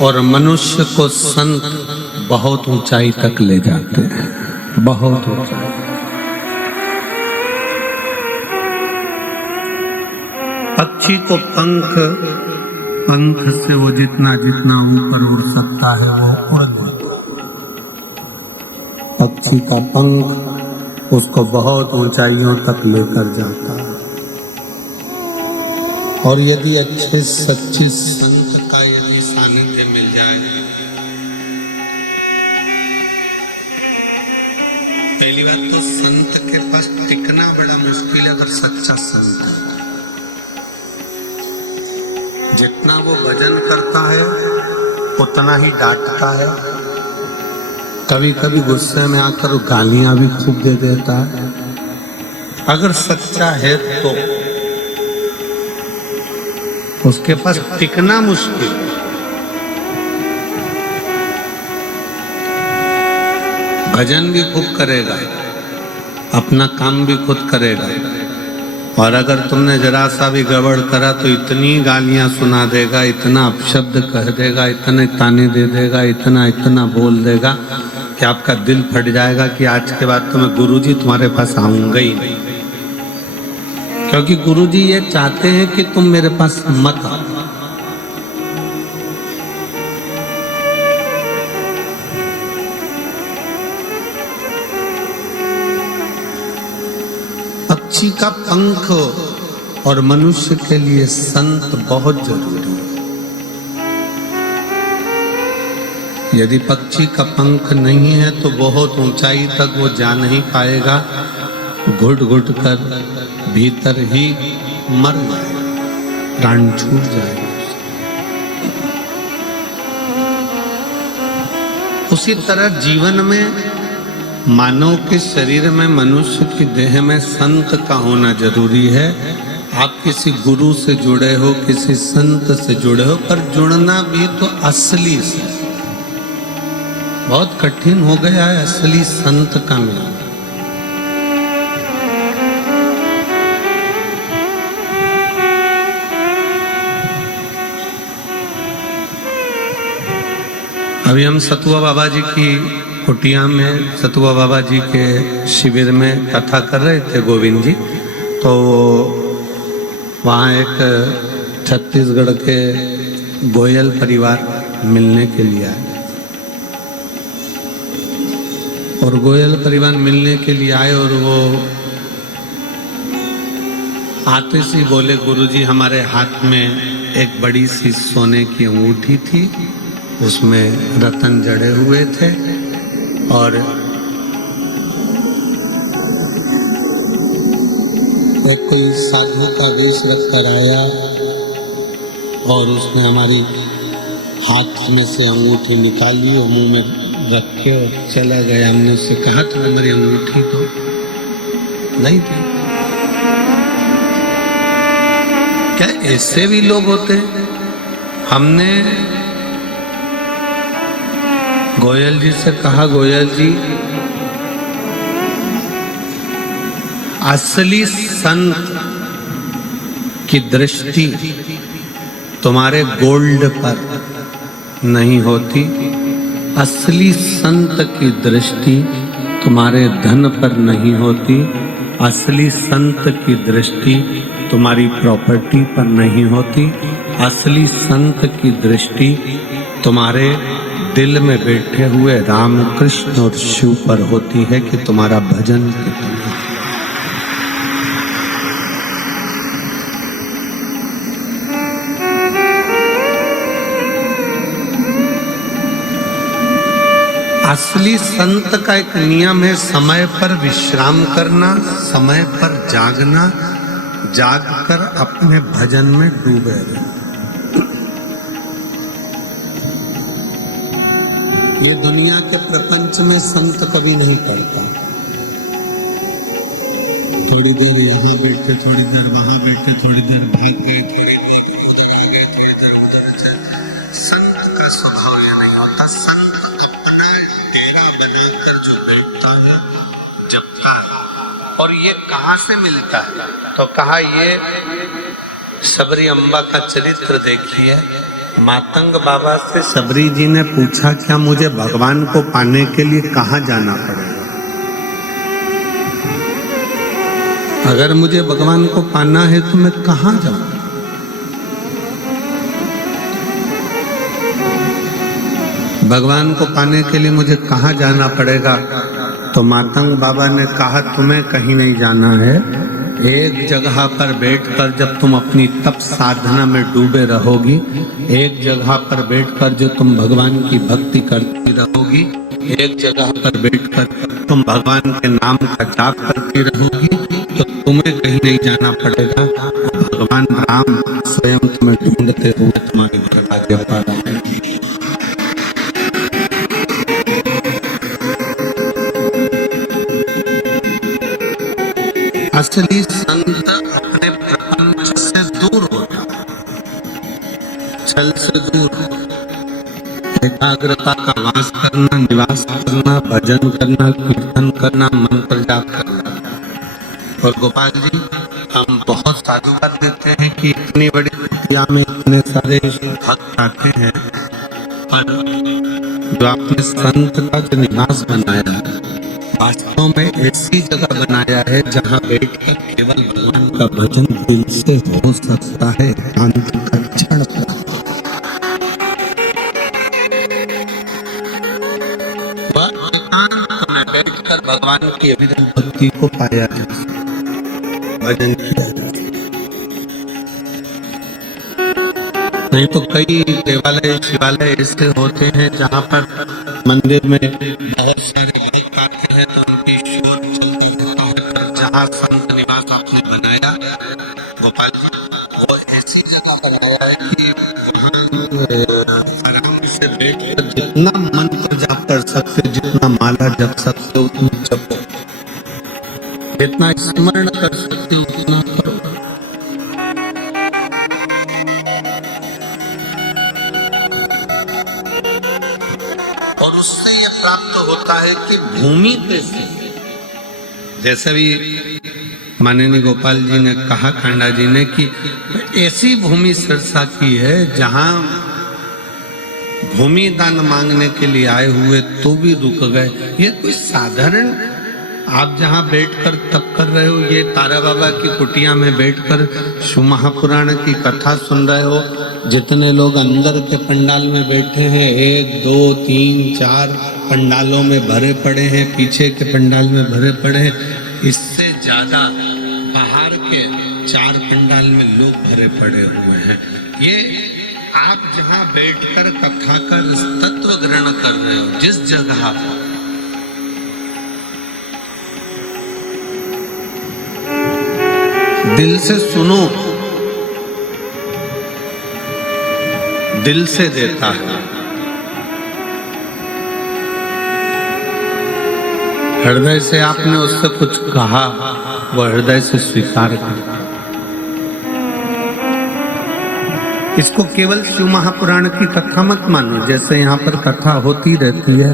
और मनुष्य को संत बहुत ऊंचाई तक ले जाते हैं, बहुत ऊंचाई। पक्षी को पंख से वो जितना जितना ऊपर उड़ सकता है वो उड़ लेता। पक्षी का पंख उसको बहुत ऊंचाइयों तक लेकर जाता है। और यदि अच्छे सच्चे संत का यदि सानिध्य मिल जाए, पहली बात तो संत के पास टिकना बड़ा मुश्किल है अगर सच्चा संत है। जितना वो भजन करता है उतना ही डांटता है, कभी कभी गुस्से में आकर गालियां भी खूब दे देता है। अगर सच्चा है तो उसके पास टिकना मुश्किल। भजन भी खूब करेगा, अपना काम भी खुद करेगा, और अगर तुमने जरा सा भी गड़बड़ करा तो इतनी गालियां सुना देगा, इतना अपशब्द कह देगा, इतने ताने दे देगा, इतना बोल देगा कि आपका दिल फट जाएगा कि आज के बाद तो मैं गुरुजी तुम्हारे पास आऊंगा ही नहीं। क्योंकि गुरुजी ये चाहते हैं कि तुम मेरे पास मत आओ। पक्षी का पंख और मनुष्य के लिए संत बहुत जरूरी है। यदि पक्षी का पंख नहीं है तो बहुत ऊंचाई तक वो जा नहीं पाएगा, घुट घुट कर भीतर ही मर जाएगा, प्राण छूट जाएगा। उसी तरह जीवन में मानव के शरीर में, मनुष्य की देह में संत का होना जरूरी है। आप किसी गुरु से जुड़े हो, किसी संत से जुड़े हो, पर जुड़ना भी तो असली से। बहुत कठिन हो गया है असली संत का मिलना। अभी हम सतुआ बाबा जी की कुटिया में, सतुआ बाबा जी के शिविर में कथा कर रहे थे गोविंद जी। तो वहाँ एक छत्तीसगढ़ के गोयल परिवार मिलने के लिए आए, और गोयल परिवार मिलने के लिए आए और वो आते से बोले, गुरुजी हमारे हाथ में एक बड़ी सी सोने की अंगूठी थी, उसमें रतन जड़े हुए थे, और एक कोई साधु का वेश रख कर आया और उसने हमारी हाथ में से अंगूठी निकाली और मुंह में रख के और चला गया। हमने उससे कहा तो हमारी अंगूठी तो नहीं थी। क्या ऐसे भी लोग होते हैं? हमने गोयल जी से कहा, गोयल जी असली संत की दृष्टि तुम्हारे गोल्ड पर नहीं होती, असली संत की दृष्टि तुम्हारे धन पर नहीं होती, असली संत की दृष्टि तुम्हारी प्रॉपर्टी पर नहीं होती, असली संत की दृष्टि तुम्हारे दिल में बैठे हुए राम कृष्ण और शिव पर होती है कि तुम्हारा भजन कितना। असली संत का एक नियम है समय पर विश्राम करना, समय पर जागना, जागकर अपने भजन में डूबे रहना। ये दुनिया के प्रपंच में संत कभी नहीं करता। थोड़ी देर यहाँ बैठे, थोड़ी देर वहां बैठे, थोड़ी देर भाग गए, थोड़ी इधर। संत का स्वभाव ये नहीं होता। संत अपना डेरा बनाकर जो बैठता है, जपता है। और ये कहाँ से मिलता है? तो कहा ये सबरी अम्बा का चरित्र देखिए। मातंग बाबा से शबरी जी ने पूछा, क्या मुझे भगवान को पाने के लिए कहाँ जाना पड़ेगा? अगर मुझे भगवान को पाना है तो मैं कहाँ जाऊं? भगवान को पाने के लिए मुझे कहाँ जाना पड़ेगा? तो मातंग बाबा ने कहा, तुम्हें कहीं नहीं जाना है। एक जगह पर बैठकर जब तुम अपनी तप साधना में डूबे रहोगी, एक जगह पर बैठकर जो तुम भगवान की भक्ति करती रहोगी, एक जगह पर बैठकर तुम भगवान के नाम का जाप करती रहोगी, तो तुम्हें कहीं नहीं जाना पड़ेगा। भगवान राम स्वयं तुम्हें ढूंढते हुए तुम्हारे दरवाजे पर आएंगे। असली संत अपने प्रपंच से दूर होता, छल से दूर, एकाग्रता का वास करना, निवास करना, भजन करना, कीर्तन करना, मंत्र जाप करना। और गोपाल जी, हम बहुत साधुवाद देते हैं कि इतनी बड़ी कुटिया में इतने सारे भक्त आते हैं, पर जो आपने संत का जो निवास बनाया, वास्तव में ऐसी जगह बनाया है जहाँ बैठकर केवल भगवान का भजन दिल से हो सकता है, शांति का क्षण प्राप्त। वह एकांत में बैठकर भगवान की अविरत भक्ति को पाया है, भजन किया। नहीं तो कई देवालय शिवालय ऐसे होते हैं जहाँ पर मंदिर में बहुत सारे भक्त आते हैं तो उनकी शोर चलती है। जहाँ संत निवास आपने बनाया गोपाल जी, वो ऐसी जगह बनाया है कि वहाँ आराम से बैठकर जितना मंत्र जाप कर सकते, जितना माला जप सकते उतना जपो, जितना स्मरण कर सकते उतना करो। और उससे यह प्राप्त होता है कि भूमि पे से, जैसे भी माननीय गोपाल जी ने कहा, खांडा जी ने, कि ऐसी भूमि सिरसा की है जहां भूमि दान मांगने के लिए आए हुए तो भी रुक गए। ये कोई साधारण, आप जहां बैठकर तप कर रहे हो, ये तारा बाबा की कुटिया में बैठकर शिव महापुराण की कथा सुन रहे हो, जितने लोग अंदर के पंडाल में बैठे हैं, 1 2 3 4 पंडालों में भरे पड़े हैं, पीछे के पंडाल में भरे पड़े हैं, इससे ज्यादा बाहर के 4 पंडाल में लोग भरे पड़े हुए हैं। ये आप जहां बैठकर कथा का तत्व ग्रहण कर रहे हो, जिस जगह दिल से सुनो, दिल से देता है, हृदय से आपने उससे कुछ कहा, वह हृदय से स्वीकार करता। इसको केवल शिव महापुराण की कथा मत मानो, जैसे यहाँ पर कथा होती रहती है,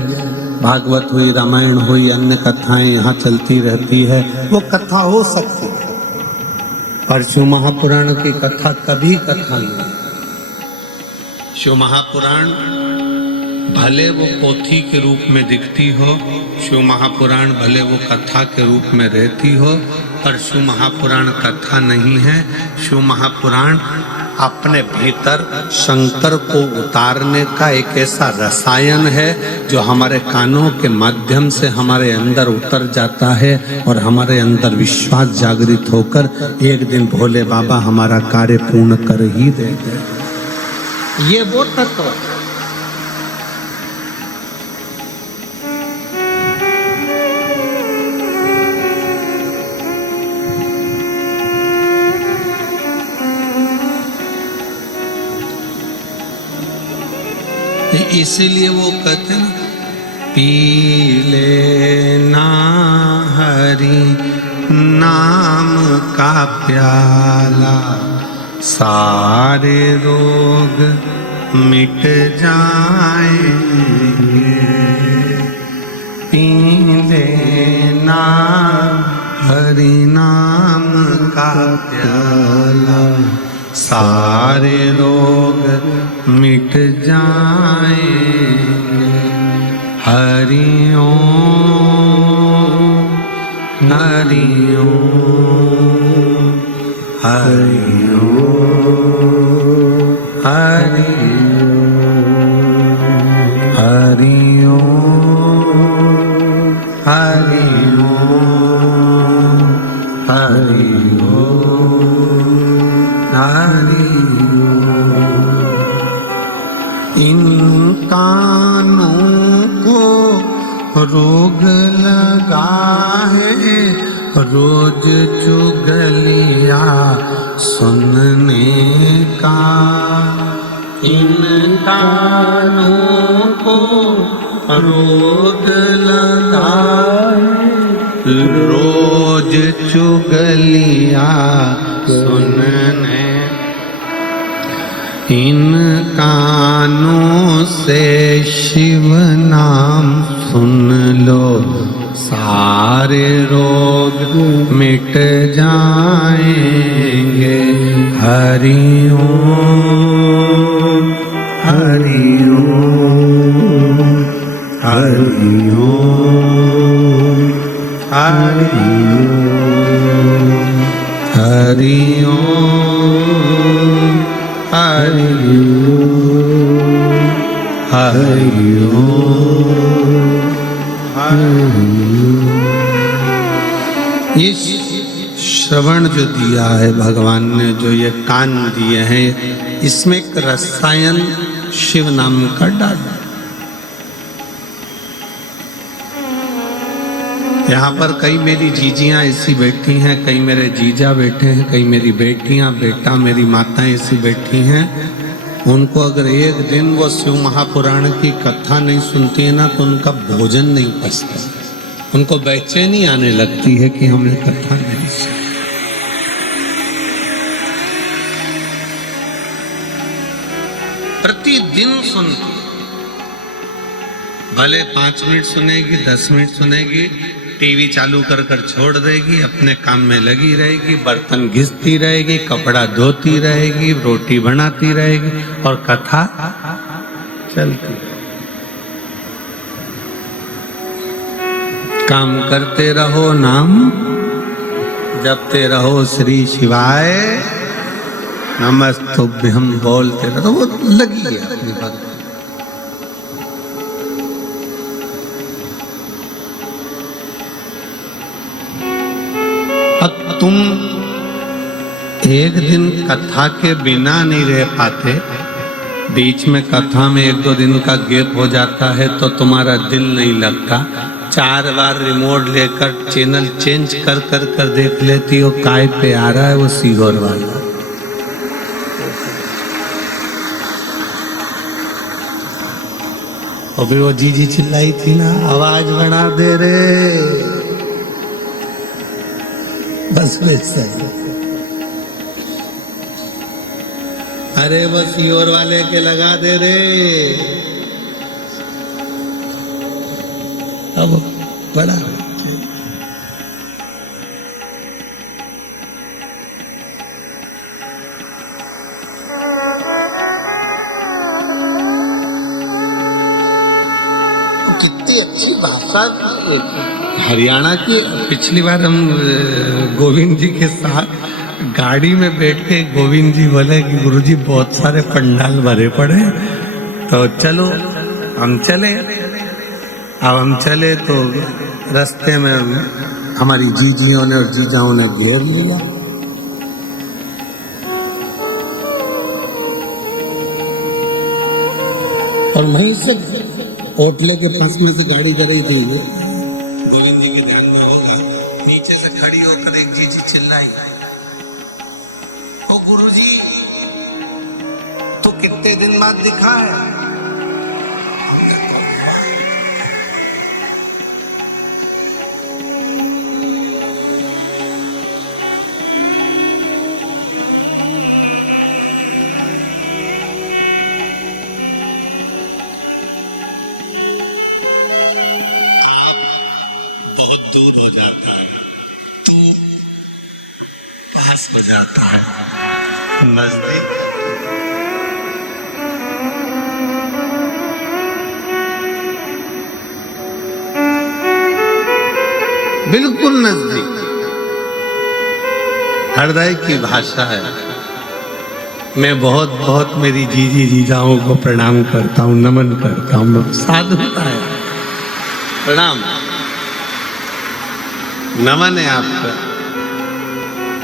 भागवत हुई, रामायण हुई, अन्य कथाएं यहाँ चलती रहती है, वो कथा हो सकती है, पर शिव महापुराण की कथा कभी कथा नहीं। शिव महापुराण भले वो पोथी के रूप में दिखती हो, शिव महापुराण भले वो कथा के रूप में रहती हो, पर शिव महापुराण कथा नहीं है। शिव महापुराण अपने भीतर शंकर को उतारने का एक ऐसा रसायन है जो हमारे कानों के माध्यम से हमारे अंदर उतर जाता है और हमारे अंदर विश्वास जागृत होकर एक दिन भोले बाबा हमारा कार्य पूर्ण कर ही देते। ये वो तत्व है। इसीलिए वो कहते हैं, पी लेना हरि नाम का प्याला, सारे रोग मिट जाएंगे। पी लेना हरि नाम का प्याला, सारे रोग मिट जाएंगे। हरि ओम हरि ओम हरि ओम हरि हरि ओम हरि ओम हरि ओम हरि ओम। इन कानों को रोग लगा है रोज चुगलिया सुनने का। इन कानों को रोग लगा है रोज चुगलिया सुनने। इन कानों से शिव नाम सुन लो सारे रोग मिट जाएंगे। हरि ओम हरि ओम हरि ओम हरि ओम हरि ओम हरि ओम हरि ओम हरि ओम। ये श्रवण जो दिया है भगवान ने, जो ये कान दिए हैं, इसमें एक रसायन शिव नाम का डाला। यहाँ पर कई मेरी जीजियाँ ऐसी बैठी हैं, कई मेरे जीजा बैठे हैं, कई मेरी बेटियाँ बेटा मेरी माताएं ऐसी बैठी हैं। उनको अगर एक दिन वो शिव महापुराण की कथा नहीं सुनती है ना तो उनका भोजन नहीं पचता। उनको बेचैनी आने लगती है कि हमने कथा नहीं सुनी। प्रतिदिन सुनती, भले 5 मिनट सुनेगी 10 मिनट सुनेगी, टीवी चालू कर कर छोड़ देगी, अपने काम में लगी रहेगी, बर्तन घिसती रहेगी, कपड़ा धोती रहेगी, रोटी बनाती रहेगी और कथा चलती। काम करते रहो, नाम जपते रहो, श्री शिवाय नमस्तुभ्यम बोलते रहो। तो वो लगी है अपनी बात। अब तुम एक दिन कथा के बिना नहीं रह पाते, बीच में कथा में 1-2 दिन का गैप हो जाता है तो तुम्हारा दिल नहीं लगता। 4 बार रिमोट लेकर चैनल चेंज कर कर कर देख लेती हो काय पे आ रहा है वो सीहोर वाला। अभी वो जीजी चिल्लाई थी ना, आवाज बढ़ा दे रे, बस वैसा ही। अरे वो सीहोर वाले के लगा दे रे। अब बड़ा कितनी अच्छी भाषा की हरियाणा की। पिछली बार हम गोविंद जी के साथ गाड़ी में बैठ के गोविंद जी बोले कि गुरुजी बहुत सारे पंडाल भरे पड़े तो चलो हम चले। अब हम चले तो रास्ते में हमारी जीजियों ने और जीजाओं ने घेर लिया। और वहीं से होटले के पास में से गाड़ी कर रही थी, गोविंद जी के ध्यान में होगा, नीचे से खड़ी होकर एक जीजी चिल्लाई, ओ गुरुजी तो कितने दिन बाद दिखा है। दूर हो जाता है। तू एहसास हो जाता है। नजदीक बिल्कुल नजदीक, हृदय की भाषा है। मैं बहुत बहुत मेरी जीजी जीजाओं को प्रणाम करता हूँ, नमन करता हूँ। साधुता है, प्रणाम, नमन है आपका।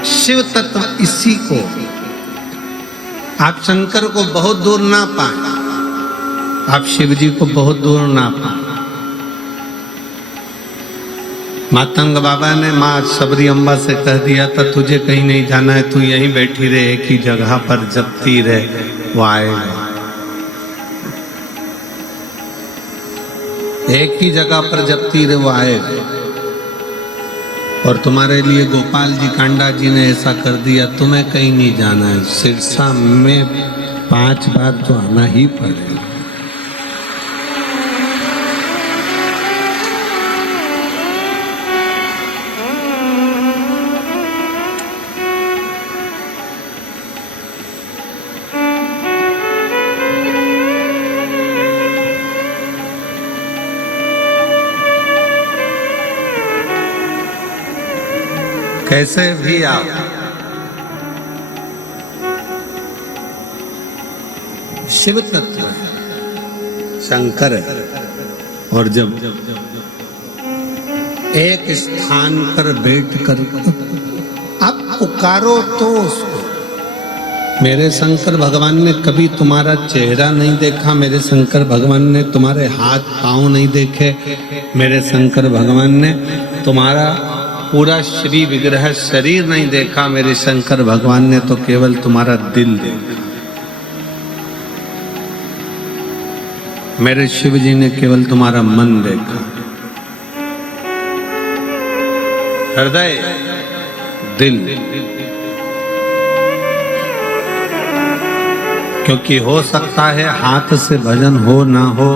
शिव तत्व इसी को, आप शंकर को बहुत दूर ना पाए, आप शिव जी को बहुत दूर ना पाए। मातंग बाबा ने माँ सबरी अम्बा से कह दिया था, तुझे कहीं नहीं जाना है, तू यहीं बैठी रहे, एक ही जगह पर जपती रहे, वो आएगा। एक ही जगह पर जपती रहे, वो आएगा। और तुम्हारे लिए गोपाल जी कांडा जी ने ऐसा कर दिया, तुम्हें कहीं नहीं जाना है, सिरसा में 5 बार तो आना ही पड़ेगा। कैसे भी आप शिव तत्व है, शंकर है, और जब एक स्थान पर बैठकर आप पुकारो तो उसको। मेरे शंकर भगवान ने कभी तुम्हारा चेहरा नहीं देखा, मेरे शंकर भगवान ने तुम्हारे हाथ पांव नहीं देखे, मेरे शंकर भगवान ने तुम्हारा पूरा श्री विग्रह शरीर नहीं देखा, मेरे शंकर भगवान ने तो केवल तुम्हारा दिल देखा। मेरे शिव जी ने केवल तुम्हारा मन देखा, हृदय, दिल। क्योंकि हो सकता है हाथ से भजन हो ना हो,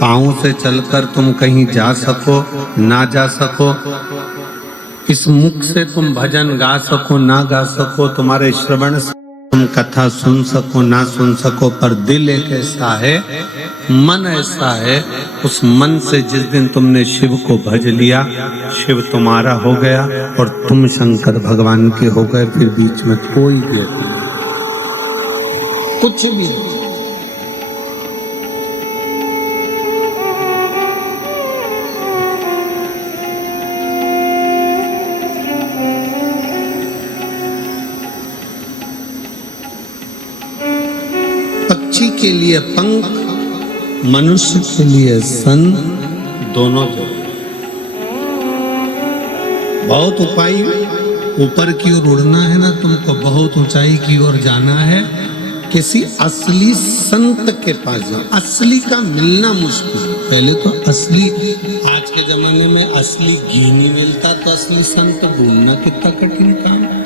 पांव से चलकर तुम कहीं जा सको ना जा सको, इस मुख से तुम भजन गा सको ना गा सको, तुम्हारे श्रवण से तुम कथा सुन सको ना सुन सको, पर दिल एक ऐसा है, मन ऐसा है, उस मन से जिस दिन तुमने शिव को भज लिया, शिव तुम्हारा हो गया और तुम शंकर भगवान के हो गए। फिर बीच में कोई भेद नहीं, कुछ भी नहीं। पक्षी के लिए पंख, मनुष्य के लिए सन, दोनों जगह। बहुत उपाय, ऊपर की ओर उड़ना है ना तुमको, बहुत ऊंचाई की ओर जाना है, किसी असली संत के पास जाओ। असली का मिलना मुश्किल। पहले तो असली, आज के जमाने में असली घी नहीं मिलता, तो असली संत ढूंढना कितना कठिन काम है।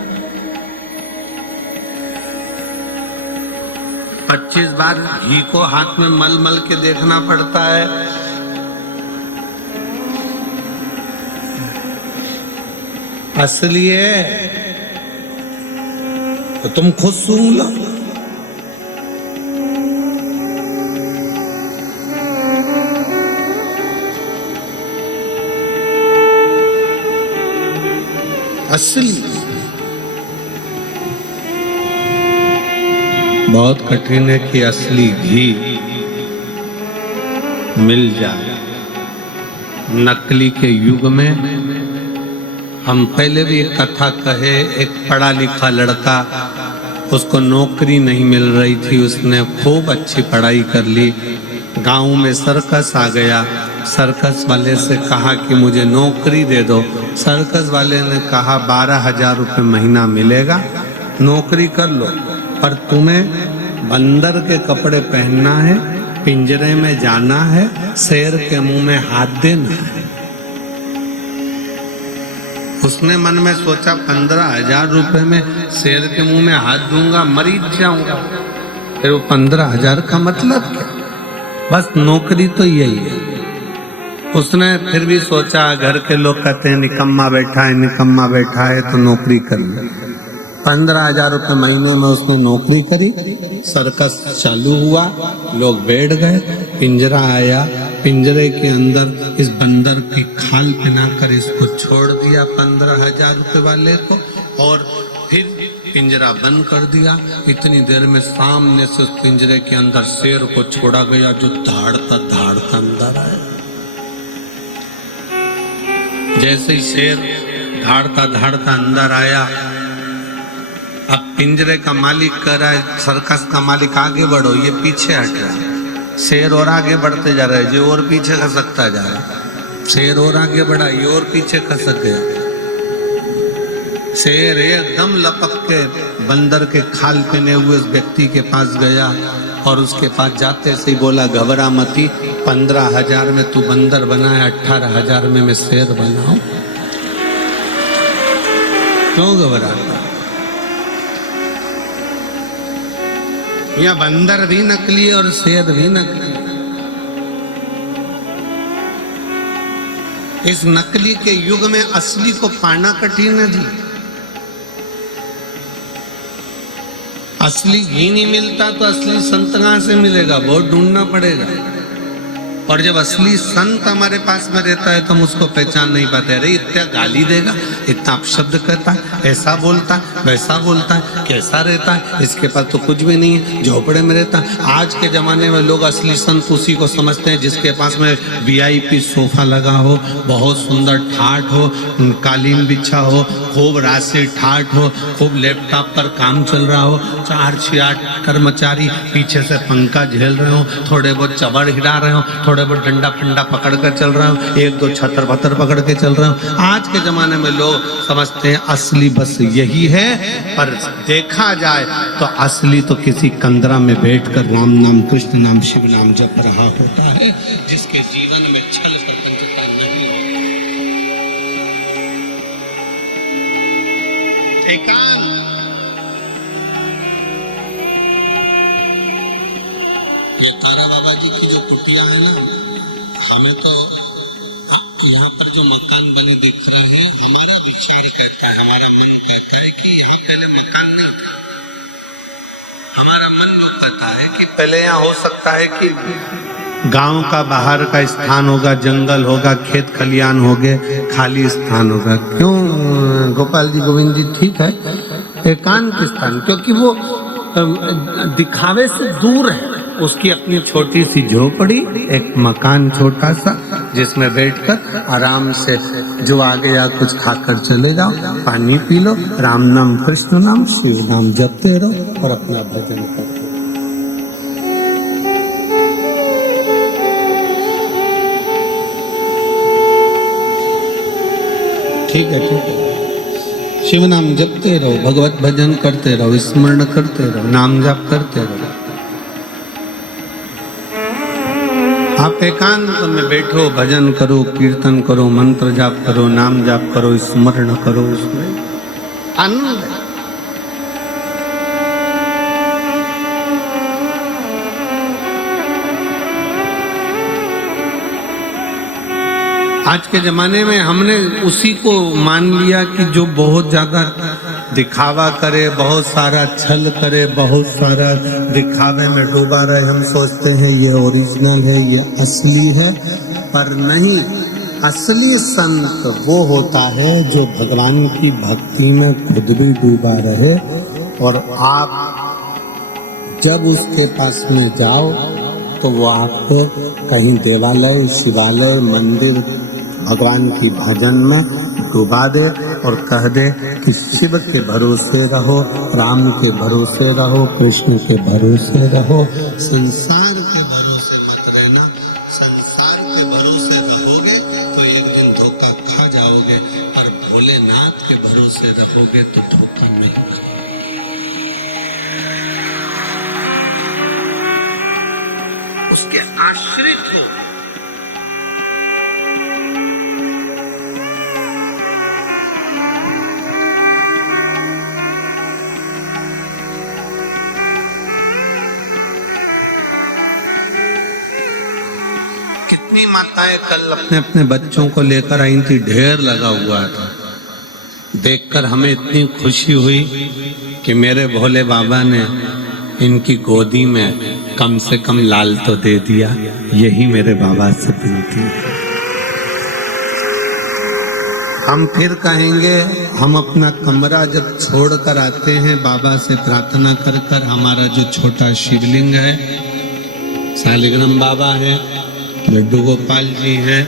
25 बार घी को हाथ में मल मल के देखना पड़ता है। असली है तो तुम खुद सूंघ लो। असली बहुत कठिन है कि असली घी मिल जाए। नकली के युग में हम पहले भी एक कथा कहे, एक पढ़ा लिखा लड़का, उसको नौकरी नहीं मिल रही थी, उसने खूब अच्छी पढ़ाई कर ली, गांव में सर्कस आ गया, सर्कस वाले से कहा कि मुझे नौकरी दे दो। सर्कस वाले ने कहा 12,000 रुपये महीना मिलेगा, नौकरी कर लो, पर तुम्हें बंदर के कपड़े पहनना है, पिंजरे में जाना है, शेर के मुंह में हाथ देना है। उसने मन में सोचा 15,000 रुपये में शेर के मुंह में हाथ दूंगा, मरीज जाऊंगा। फिर वो 15,000 का मतलब क्या? बस नौकरी तो यही है। उसने फिर भी सोचा, घर के लोग कहते हैं निकम्मा बैठा है, निकम्मा बैठा है, तो नौकरी कर ली। 15,000 रुपये महीने में उसने नौकरी करी, सर्कस चालू हुआ, लोग बैठ गए, पिंजरा आया, पिंजरे के अंदर इस बंदर की खाल पहनाकर इसको छोड़ दिया 15,000 रुपये वाले को, और फिर पिंजरा बंद कर दिया। इतनी देर में सामने से उस पिंजरे के अंदर शेर को छोड़ा गया, जो धाड़ता धाड़ता अंदर आया। जैसे ही शेर धाड़ता धाड़ता अंदर आया, अब पिंजरे का मालिक कह रहा है, सर्कस का मालिक आगे बढ़ो, ये पीछे हट रहा है। शेर और आगे बढ़ते जा रहा है, ये और पीछे खसकता जा रहा है। शेर और आगे बढ़ा, ये और पीछे खसक गया। शेर एकदम लपक के बंदर के खाल पहने हुए उस व्यक्ति के पास गया, और उसके पास जाते से ही बोला, घबरा मती, 15,000 में तू बंदर बना है, 18,000 में मैं शेर बनाऊं, क्यों घबराता? या बंदर भी नकली और शेर भी नकली। इस नकली के युग में असली को पाना कठिन है जी। असली घी नहीं मिलता तो असली संत कहां से मिलेगा, बहुत ढूंढना पड़ेगा। और जब असली संत हमारे पास में रहता है तो हम उसको पहचान नहीं पाते। अरे इतना गाली देगा, इतना अपशब्द कहता है, ऐसा बोलता है, वैसा बोलता है, कैसा रहता है, इसके पास तो कुछ भी नहीं है, झोपड़े में रहता है। आज के जमाने में लोग असली संत उसी को समझते हैं जिसके पास में VIP सोफा लगा हो, बहुत सुंदर ठाठ हो, कालीन बिछा हो, खूब राशि ठाठ हो, खूब लैपटॉप पर काम चल रहा हो, 4-6-8 कर्मचारी पीछे से पंखा झेल रहे हो, थोड़े बहुत चबड़ हिला रहे हो, थोड़े बहुत डंडा फंडा पकड़ कर चल रहा हूँ, 1-2 छतर पत्थर पकड़ के चल रहा हूँ। आज के जमाने में लोग समझते हैं असली बस यही है, पर देखा जाए तो असली तो किसी कंदरा में बैठकर राम नाम, कृष्ण नाम, शिव नाम जप रहा होता है, जिसके जीवन में छल प्रपंचता नहीं। एकांत ये तारा बाबा जी की जो कुटिया है ना, हमें तो यहाँ पर जो मकान बने दिख रहे हैं, हमारा विचार कहता है, हमारा मन कहता है कि यहाँ पहले मकान नहीं था। हमारा मन लोग कहता है कि पहले यहाँ हो सकता है कि गांव का बाहर का स्थान होगा, जंगल होगा, खेत खलियान होंगे, खाली स्थान होगा। क्यों गोपाल जी, गोविंद जी, ठीक है, एकांत स्थान, क्योंकि वो दिखावे से दूर है। उसकी अपनी छोटी सी झोपड़ी, एक मकान छोटा सा, जिसमें बैठकर आराम से जो आ गया कुछ खाकर चले जाओ, पानी पी लो, राम नाम, कृष्ण नाम, शिव नाम जपते रहो और अपना भजन करो। ठीक है, ठीक है। शिव नाम जपते रहो, भगवत भजन करते रहो, स्मरण करते रहो, नाम जाप करते रहो। आप एकांत में बैठो, भजन करो, कीर्तन करो, मंत्र जाप करो, नाम जाप करो, स्मरण करो, उसमें आनंद है। आज के जमाने में हमने उसी को मान लिया कि जो बहुत ज्यादा दिखावा करे, बहुत सारा छल करे, बहुत सारा दिखावे में डूबा रहे, हम सोचते हैं ये ओरिजिनल है, ये असली है। पर नहीं, असली संत वो होता है जो भगवान की भक्ति में खुद भी डूबा रहे, और आप जब उसके पास में जाओ तो वो आपको कहीं देवालय, शिवालय, मंदिर, भगवान की भजन में डुबा दे और कह दे कि शिव के भरोसे रहो, राम के भरोसे रहो, कृष्ण के भरोसे रहो, संसार के भरोसे मत रहना। संसार के भरोसे रहोगे तो एक दिन धोखा खा जाओगे, और भोलेनाथ के भरोसे रहोगे तो धोखा मिलेगा। उसके आश्रित हो। कितनी माताएं कल अपने अपने बच्चों को लेकर आई थी, ढेर लगा हुआ था, देखकर हमें इतनी खुशी हुई कि मेरे भोले बाबा ने इनकी गोदी में कम से कम लाल तो दे दिया। यही मेरे बाबा से विनती है। हम फिर कहेंगे, हम अपना कमरा जब छोड़ कर आते हैं बाबा से प्रार्थना कर कर, हमारा जो छोटा शिवलिंग है, शालिग्राम बाबा है, लड्डू गोपाल जी है,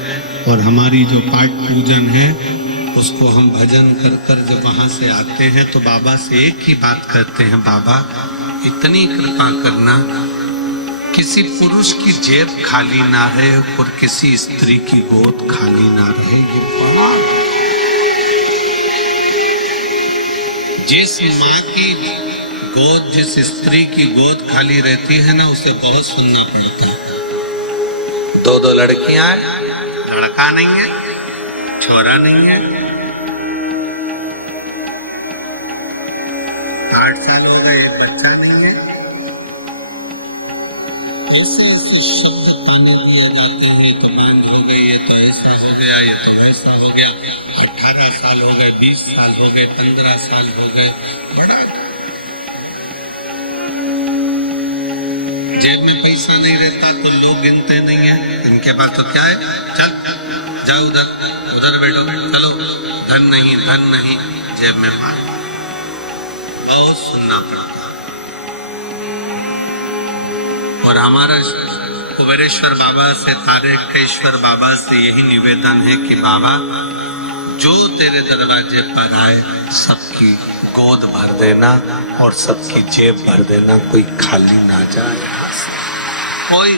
और हमारी जो पाठ पूजन है उसको हम भजन कर कर जब वहाँ से आते हैं तो बाबा से एक ही बात करते हैं, बाबा इतनी कृपा करना किसी पुरुष की जेब खाली ना रहे और किसी स्त्री की गोद खाली ना रहे। ये बड़ा, जिस माँ की गोद, जिस स्त्री की गोद खाली रहती है ना, उसे बहुत सुनना पड़ता है। दो दो लड़कियां, लड़का नहीं है, छोरा नहीं है, 8 साल हो गए, बच्चा नहीं है, ऐसे ऐसे शब्द ताने दिए जाते हैं। तो बांध हो गई, ये तो ऐसा हो गया, ये तो वैसा हो गया। 18 साल हो गए, 20 साल हो गए, 15 साल हो गए, बड़ा जेब में पैसा नहीं रहता तो लोग गिनते नहीं है, इनके पास तो क्या है, चल जाओ उधर बैठो, चलो, धन नहीं, धन नहीं, जेब में पाए। बहुत सुनना पड़ता। और हमारा कुबेरेश्वर बाबा से, तारकेश्वर बाबा से यही निवेदन है कि बाबा जो तेरे दरवाजे पर आए सबकी गोद भर देना और सबकी जेब भर देना, कोई खाली ना जाए। कोई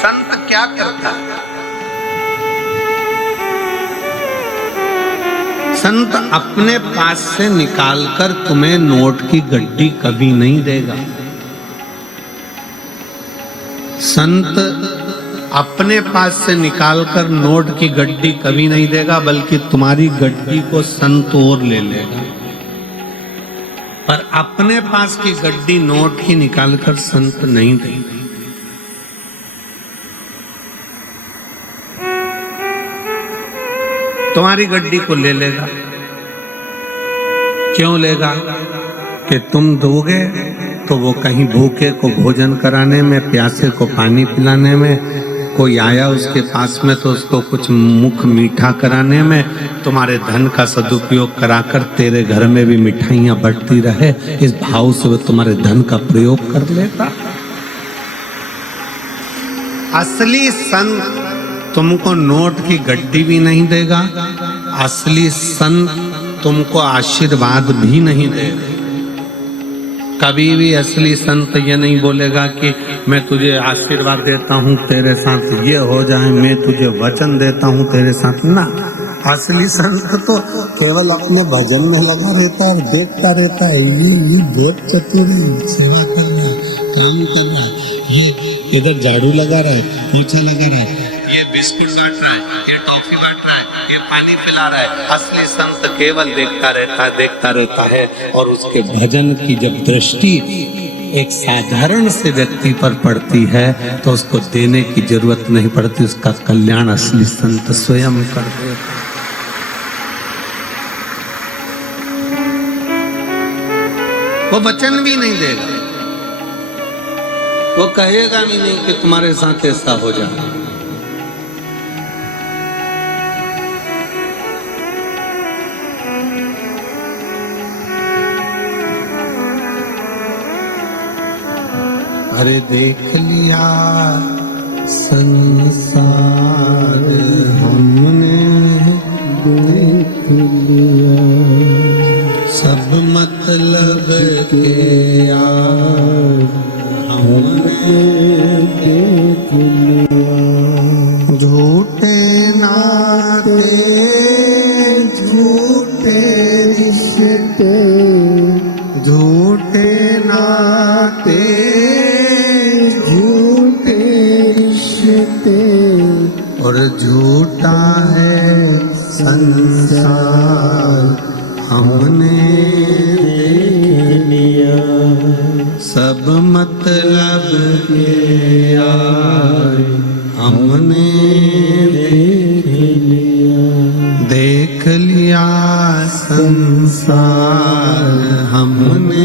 संत क्या करता है? संत अपने पास से निकालकर तुम्हें नोट की गड्डी कभी नहीं देगा। संत अपने पास से निकालकर नोट की गड्डी कभी नहीं देगा, बल्कि तुम्हारी गड्डी को संत और ले लेगा। पर अपने पास की गड्डी नोट की निकालकर संत नहीं देगा। तुम्हारी गड्डी को ले लेगा। क्यों लेगा? कि तुम दोगे तो वो कहीं भूखे को भोजन कराने में, प्यासे को पानी पिलाने में, कोई आया उसके पास में तो उसको कुछ मुख मीठा कराने में, तुम्हारे धन का सदुपयोग कराकर तेरे घर में भी मिठाइयां बढ़ती रहे, इस भाव से वो तुम्हारे धन का प्रयोग कर लेता। असली संत तुमको नोट की गड्डी भी नहीं देगा, असली संत तुमको आशीर्वाद भी नहीं देगा। कभी भी असली संत ये नहीं बोलेगा कि मैं तुझे आशीर्वाद देता हूँ तेरे साथ ये हो जाए, मैं तुझे वचन देता हूँ तेरे साथ, ना। असली संत तो केवल अपने भजन में लगा रहता है और देखता रहता है। ये बहुत चतुर है, सेवा करना, काम करना, ये इधर झाड़ू लगा रहा है, पोछा लगा रहा है, ये बिस्कुट बांट रहा है, ये टॉफी बांट रहा है, ये पानी पिला रहा है। असली संत केवल देखता रहता है और उसके भजन की जब दृष्टि एक साधारण से व्यक्ति पर पड़ती है तो उसको देने की जरूरत नहीं पड़ती, उसका कल्याण असली संत स्वयं कर देता। वो वचन भी नहीं देगा, वो कहेगा भी नहीं कि तुम्हारे साथ ऐसा हो जाए। अरे देख लिया संसार हमने, देख लिया सब मतलब के यार हमने, देख लिया झूठे नाते, झूठे रिश्ते, झूठे नाते, और झूठा है संसार हमने देख लिया, सब मतलब के यार हमने देख लिया। संसार हमने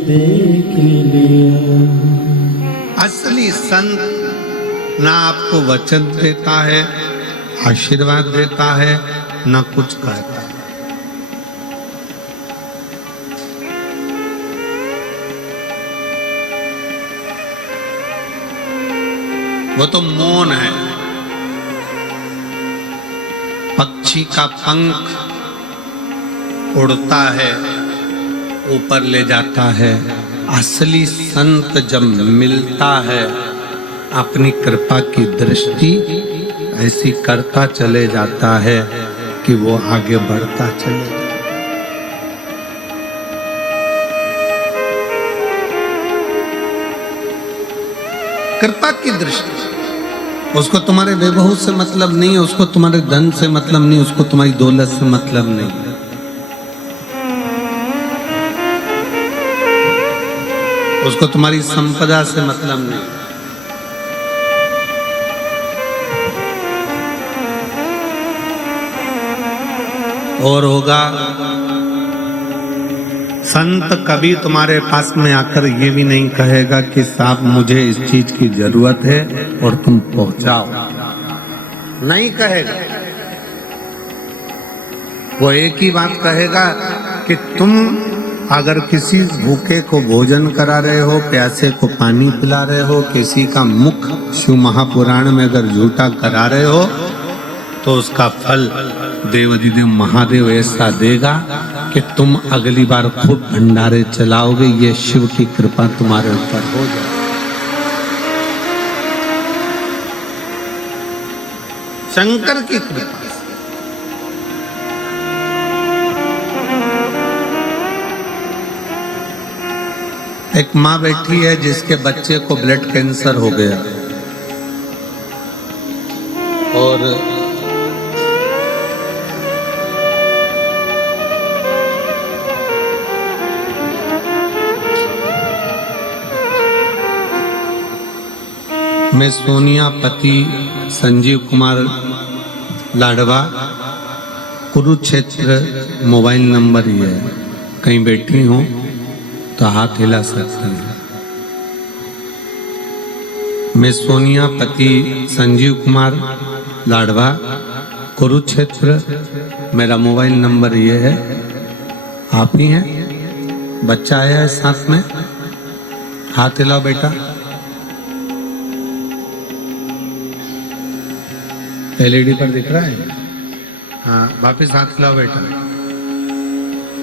देख लिया। असली संत ना आपको वचन देता है, आशीर्वाद देता है, ना कुछ कहता है। वो तो मौन है। पक्षी का पंख उड़ता है, ऊपर ले जाता है। असली संत जब मिलता है, अपनी कृपा की दृष्टि ऐसी करता चले जाता है कि वो आगे बढ़ता चले जाता है। कृपा की दृष्टि, उसको तुम्हारे वैभव से मतलब नहीं है, उसको तुम्हारे धन से मतलब नहीं, उसको तुम्हारी दौलत से मतलब नहीं है। उसको तुम्हारी संपदा से मतलब नहीं। और होगा संत कभी तुम्हारे पास में आकर ये भी नहीं कहेगा कि साहब मुझे इस चीज की जरूरत है और तुम पहुंचाओ, नहीं कहेगा। वो एक ही बात कहेगा कि तुम अगर किसी भूखे को भोजन करा रहे हो, प्यासे को पानी पिला रहे हो, किसी का मुख शिव महापुराण में अगर झूठा करा रहे हो, तो उसका फल देवाधिदेव महादेव ऐसा देगा कि तुम अगली बार खुद भंडारे चलाओगे। ये शिव की कृपा तुम्हारे ऊपर हो जाए। शंकर की कृपा। एक माँ बैठी है जिसके बच्चे को ब्लड कैंसर हो गया और मैं सोनिया पति संजीव कुमार लाडवा, कुरुक्षेत्र, मोबाइल नंबर ये है। कहीं बैठी हूँ तो हाथ हिला सकती हैं। मैं सोनिया पति संजीव कुमार लाडवा, कुरुक्षेत्र, मेरा मोबाइल नंबर ये है। आप ही हैं? बच्चा आया है साथ में, हाथ हिलाओ बेटा। एलईडी पर दिख रहा है? हाँ, वापिस हाथ हिलाओ बेटा।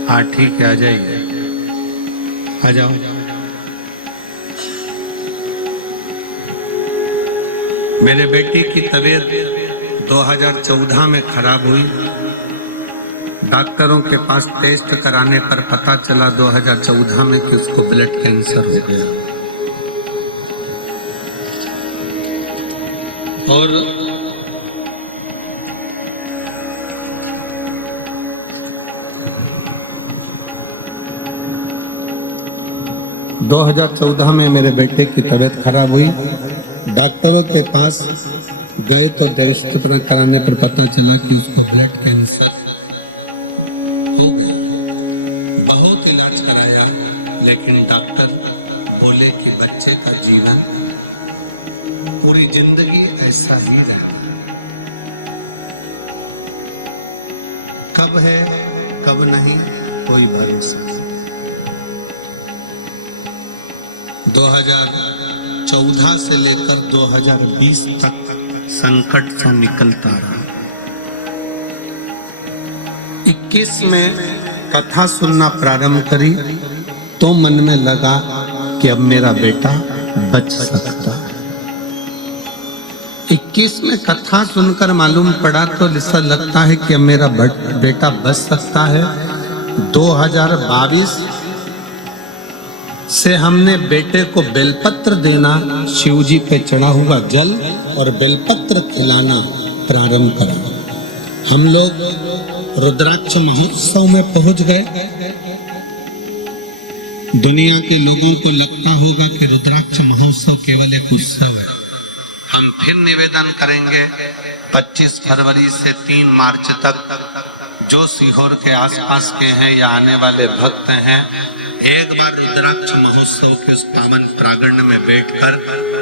हाँ ठीक है, आ जाइए, आ जाओ। मेरे बेटे की तबीयत 2014 में खराब हुई। डॉक्टरों के पास टेस्ट कराने पर पता चला 2014 में कि उसको ब्लड कैंसर हो गया। और 2014 में मेरे बेटे की तबीयत खराब हुई। डॉक्टरों के पास गए तो टेस्ट कराने पर पता चला कि उसको ब्लड कैंसर हो गया। बहुत इलाज कराया, लेकिन डॉक्टर बोले कि बच्चे का जीवन पूरी जिंदगी ऐसा ही रहा। कब है कब नहीं कोई भरोसा। 2014 से लेकर 2020 तक संकट से निकलता रहा। 21 में कथा सुनना प्रारंभ करी तो मन में लगा कि अब मेरा बेटा बच सकता है। 21 में कथा सुनकर मालूम पड़ा तो ऐसा लगता है कि अब मेरा बेटा बच सकता है। 2022 से हमने बेटे को बेलपत्र देना, शिवजी पे चढ़ा हुआ जल और बेलपत्र खिलाना प्रारंभ करा। हम लोग रुद्राक्ष महोत्सव में पहुंच गए। दुनिया के लोगों को लगता होगा कि रुद्राक्ष महोत्सव केवल एक उत्सव है। हम फिर निवेदन करेंगे 25 फरवरी से 3 मार्च तक जो सीहोर के आसपास के हैं या आने वाले भक्त हैं, एक बार रुद्राक्ष महोत्सव के उस पावन प्रांगण में बैठकर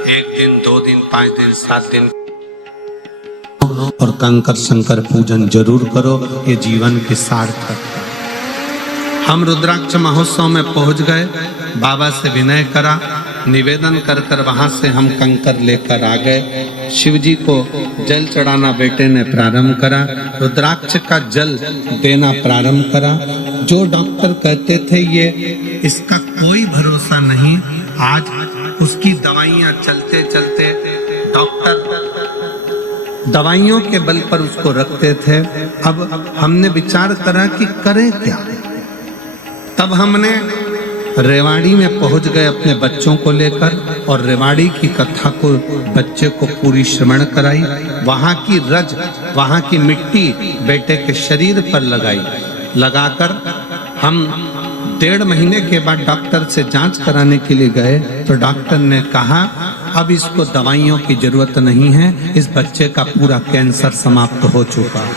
1 दिन 2 दिन 5 दिन 7 दिन और कंकर शंकर पूजन जरूर करो। ये जीवन की सार्थक। हम रुद्राक्ष महोत्सव में पहुंच गए, बाबा से विनय करा, निवेदन कर कर वहां से हम कंकर लेकर आ गए। शिव जी को जल चढ़ाना बेटे ने प्रारंभ करा, रुद्राक्ष का जल देना प्रारंभ करा। जो डॉक्टर कहते थे ये इसका कोई भरोसा नहीं, आज उसकी दवाइयां चलते चलते डॉक्टर दवाइयों के बल पर उसको रखते थे। अब हमने विचार करा कि करें क्या। तब हमने रेवाड़ी में पहुंच गए अपने बच्चों को लेकर और रेवाड़ी की कथा को बच्चे को पूरी श्रवण कराई। वहां की रज, वहां की मिट्टी बेटे के शरीर पर लगाई। लगाकर हम 1.5 महीने के बाद डॉक्टर से जांच कराने के लिए गए तो डॉक्टर ने कहा अब इसको दवाइयों की जरूरत नहीं है, इस बच्चे का पूरा कैंसर समाप्त हो चुका है।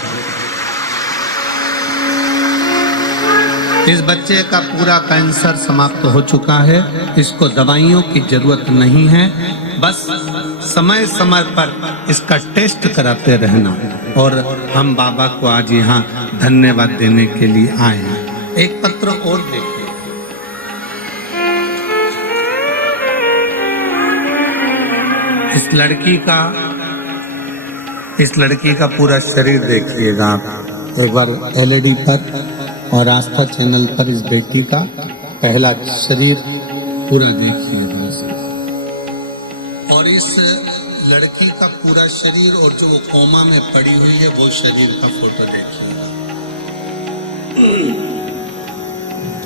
इस बच्चे का पूरा कैंसर समाप्त हो चुका है, इसको दवाइयों की जरूरत नहीं है, बस समय समय पर इसका टेस्ट कराते रहना। और हम बाबा को आज यहाँ धन्यवाद देने के लिए आए हैं। एक पत्र और देखिए, इस लड़की का पूरा शरीर देखिएगा आप एक बार एलईडी पर और आस्था चैनल पर। इस बेटी का पहला शरीर पूरा देखिएगा और इस लड़की का पूरा शरीर और जो वो कोमा में पड़ी हुई है वो शरीर का फोटो देखिएगा।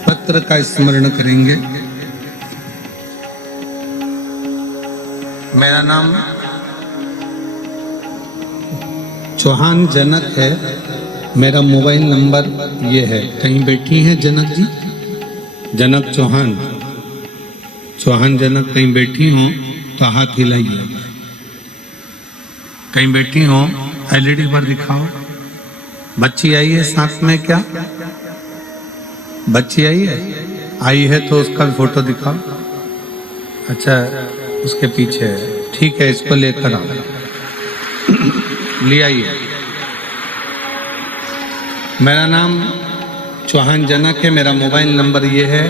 पत्र का स्मरण करेंगे। मेरा नाम चौहान जनक है, मेरा मोबाइल नंबर ये है। कहीं बैठी हैं जनक जी? जनक चौहान, चौहान जनक कहीं बैठी हो तो हाथ हिलाइए। कहीं बैठी हो एलईडी पर दिखाओ। बच्ची आई है साथ में क्या? बच्ची आई है? आई है तो उसका फोटो दिखाओ। अच्छा उसके पीछे है, ठीक है, इसको लेकर आओ, ले आइए। मेरा नाम चौहान जनक है, मेरा मोबाइल नंबर ये है।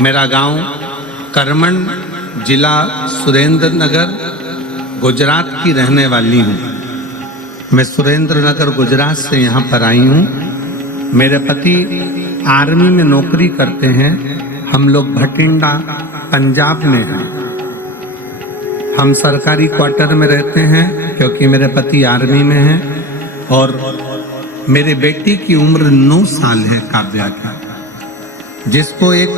मेरा गांव करमन, जिला सुरेंद्र नगर, गुजरात की रहने वाली हूँ। मैं सुरेंद्र नगर गुजरात से यहाँ पर आई हूँ। मेरे पति आर्मी में नौकरी करते हैं। हम लोग भटिंडा पंजाब में हैं। हम सरकारी क्वार्टर में रहते हैं क्योंकि मेरे पति आर्मी में हैं और मेरे बेटी की उम्र 9 साल है, काव्या की, जिसको एक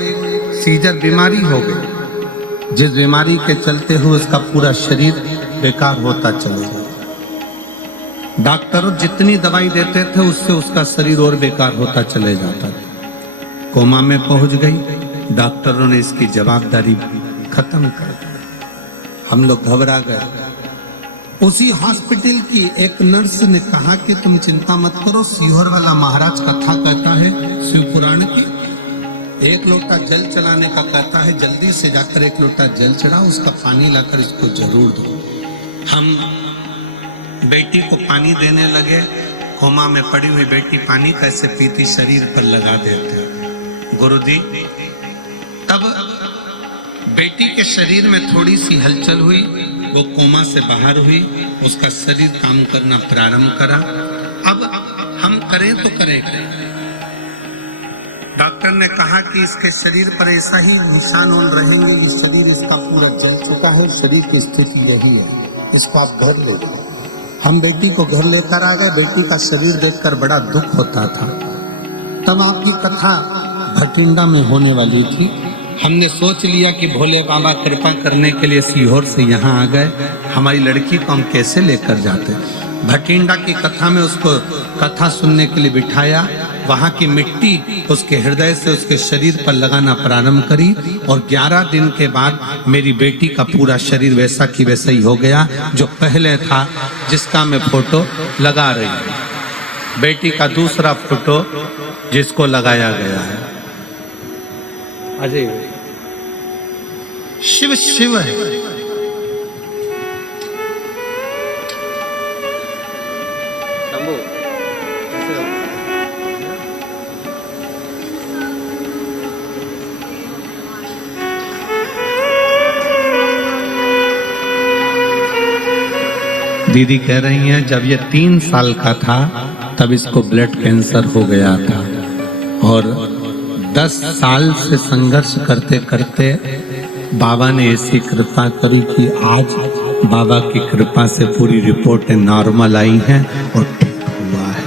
सीजर बीमारी हो गई, जिस बीमारी के चलते हुए उसका पूरा शरीर बेकार होता चला गया। डॉक्टर जितनी दवाई देते थे उससे उसका शरीर और बेकार होता चले जाता था। कोमा में पहुंच गई। डॉक्टरों ने इसकी जवाबदारी खत्म कर दी। हम लोग घबरा गए। उसी हॉस्पिटल की एक नर्स ने कहा कि तुम चिंता मत करो, सीहोर वाला महाराज कथा कहता है शिव पुराण की, 1 लोटा जल चलाने का कहता है, जल्दी से जाकर 1 लोटा जल चढ़ाओ, उसका पानी लाकर इसको जरूर दो। हम बेटी को पानी देने लगे। कोमा में पड़ी हुई बेटी पानी कैसे पीती, शरीर पर लगा देते गुरुजी। तब बेटी के शरीर में थोड़ी सी हलचल हुई, वो कोमा से बाहर हुई, उसका शरीर काम करना प्रारंभ करा। अब हम करें तो करें। डॉक्टर ने कहा कि इसके शरीर पर ऐसा ही निशान और रहेंगे, ये शरीर इसका पूरा जल चुका है, शरीर की स्थिति यही है, इसको आप घर ले जाओ। हम बेटी को घर लेकर आ गए। बेटी का शरीर देखकर बड़ा दुख होता था। तब आपकी कथा भटिंडा में होने वाली थी। हमने सोच लिया कि भोले बाबा कृपा करने के लिए सीहोर से यहाँ आ गए, हमारी लड़की को हम कैसे लेकर जाते। भटिंडा की कथा में उसको कथा सुनने के लिए बिठाया। वहाँ की मिट्टी उसके हृदय से उसके शरीर पर लगाना प्रारंभ करी और 11 दिन के बाद मेरी बेटी का पूरा शरीर वैसा की वैसा ही हो गया जो पहले था, जिसका मैं फोटो लगा रही हूँ। बेटी का दूसरा फोटो जिसको लगाया गया है। अजय शिव शिव है। दीदी कह रही हैं जब ये 3 साल का था तब इसको ब्लड कैंसर हो गया था और 10 साल से संघर्ष करते करते बाबा ने ऐसी कृपा करी कि आज बाबा की कृपा से पूरी रिपोर्ट नॉर्मल आई है और ठीक हुआ है।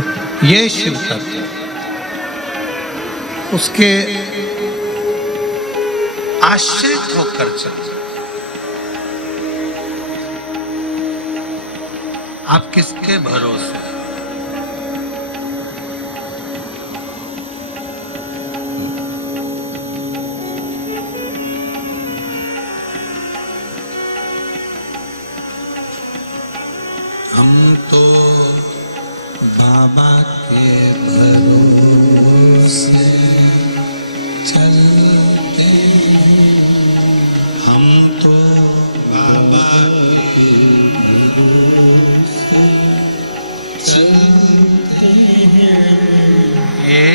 ये शिव तत्व उसके आश्रित होकर चल। आप किसके भरोसे? हम तो बाबा के भरोसे चलते हैं। हम तो बाबा के भरोसे चलते हैं। ये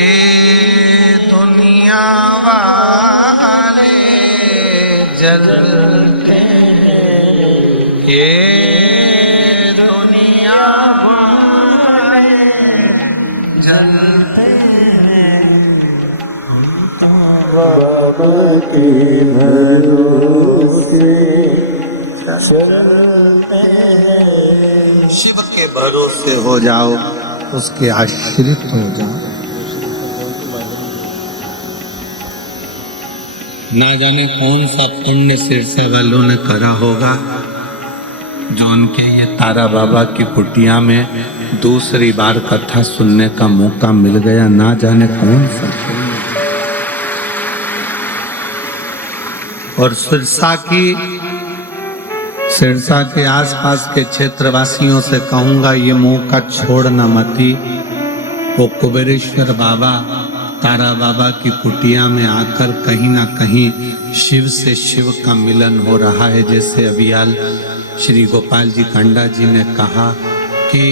दुनिया वाले जलते हैं। ये बाबा के भरोसे चलते हैं। शिव के भरोसे हो जाओ, उसके आश्रित हो जाओ। ना जाने कौन सा पुण्य सिरसा वालों ने करा होगा जो उनके ये तारा बाबा की कुटिया में दूसरी बार कथा सुनने का मौका मिल गया। ना जाने कौन सा। और सिरसा के आसपास के क्षेत्रवासियों से कहूंगा ये मौका छोड़ना मती। वो कुबेरेश्वर बाबा तारा बाबा की कुटिया में आकर कहीं ना कहीं शिव से शिव का मिलन हो रहा है। जैसे अभियाल श्री गोपाल जी कांडा जी ने कहा कि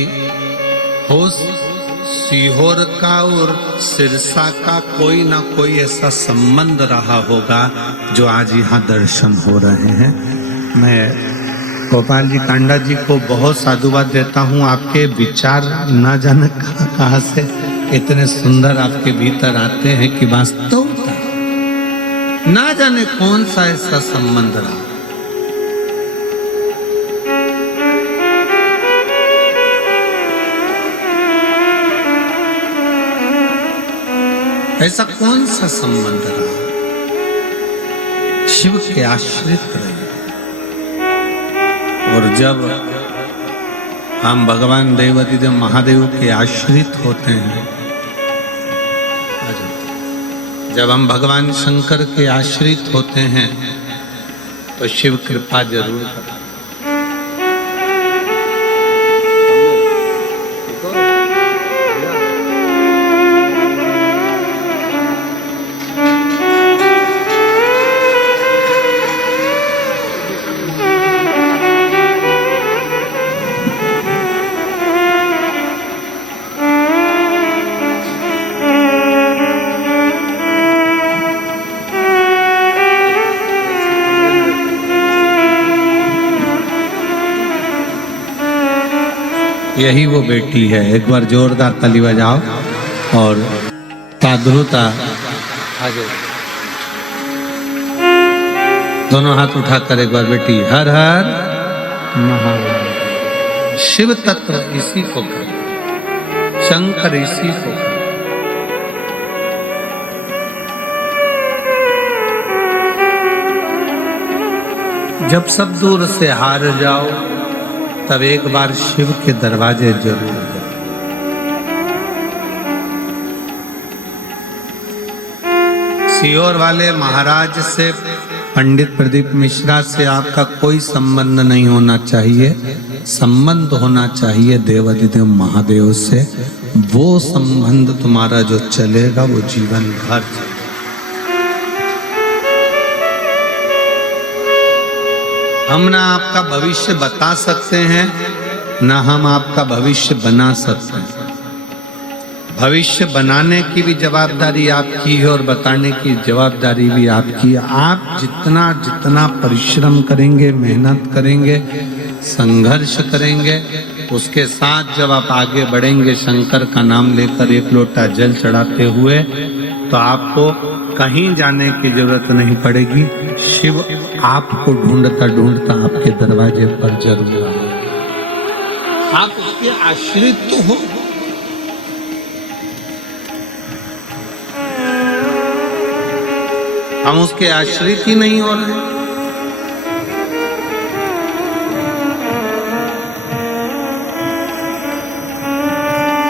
हो सीहोर का और सिरसा का कोई ना कोई ऐसा संबंध रहा होगा जो आज यहाँ दर्शन हो रहे हैं। मैं गोपाल जी कांडा जी को बहुत साधुवाद देता हूँ। आपके विचार ना जाने कहाँ से इतने सुंदर आपके भीतर आते हैं कि वास्तवता ना जाने कौन सा ऐसा संबंध रहा। ऐसा कौन सा संबंध रहा? शिव के आश्रित रहे। और जब हम भगवान देवादिदेव महादेव के आश्रित होते हैं, जब हम भगवान शंकर के आश्रित होते हैं तो शिव कृपा जरूर करते हैं। यही वो बेटी है। एक बार जोरदार ताली बजाओ और साधुता दोनों हाथ उठाकर एक बार बेटी हर हर महादेव। शिव तत्व इसी को कर, शंकर इसी को कर। जब सब दूर से हार जाओ तब एक बार शिव के दरवाजे जरूर जाओ। सीहोर वाले महाराज से, पंडित प्रदीप मिश्रा से आपका कोई संबंध नहीं होना चाहिए। संबंध होना चाहिए देवाधिदेव महादेव से। वो संबंध तुम्हारा जो चलेगा वो जीवन भर चलेगा। हम ना आपका भविष्य बता सकते हैं, ना हम आपका भविष्य बना सकते हैं। भविष्य बनाने की भी जवाबदारी आपकी है और बताने की जवाबदारी भी आपकी है। आप जितना जितना परिश्रम करेंगे, मेहनत करेंगे, संघर्ष करेंगे, उसके साथ जब आप आगे बढ़ेंगे शंकर का नाम लेकर एक लोटा जल चढ़ाते हुए, तो आपको कहीं जाने की जरूरत नहीं पड़ेगी। शिव आपको ढूंढता ढूंढता आपके दरवाजे पर जरूर आएगा। आप उसके आश्रित तो हो। हम उसके आश्रित ही नहीं हो रहे।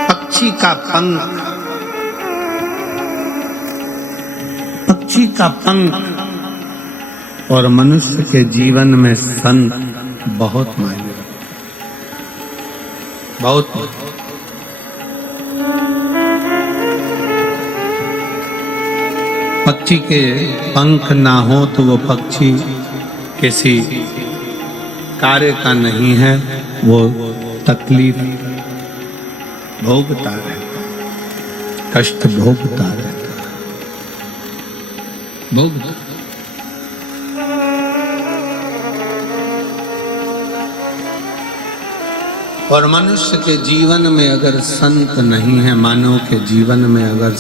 पक्षी का पंख, पक्षी का पंख और मनुष्य के जीवन में संत बहुत मायने रखते, बहुत। पक्षी के पंख ना हो तो वो पक्षी किसी कार्य का नहीं है, वो तकलीफ भोगता रहता, कष्ट भोगता रहता, भोगता। और मनुष्य के जीवन में अगर संत नहीं है, मानव के जीवन में अगर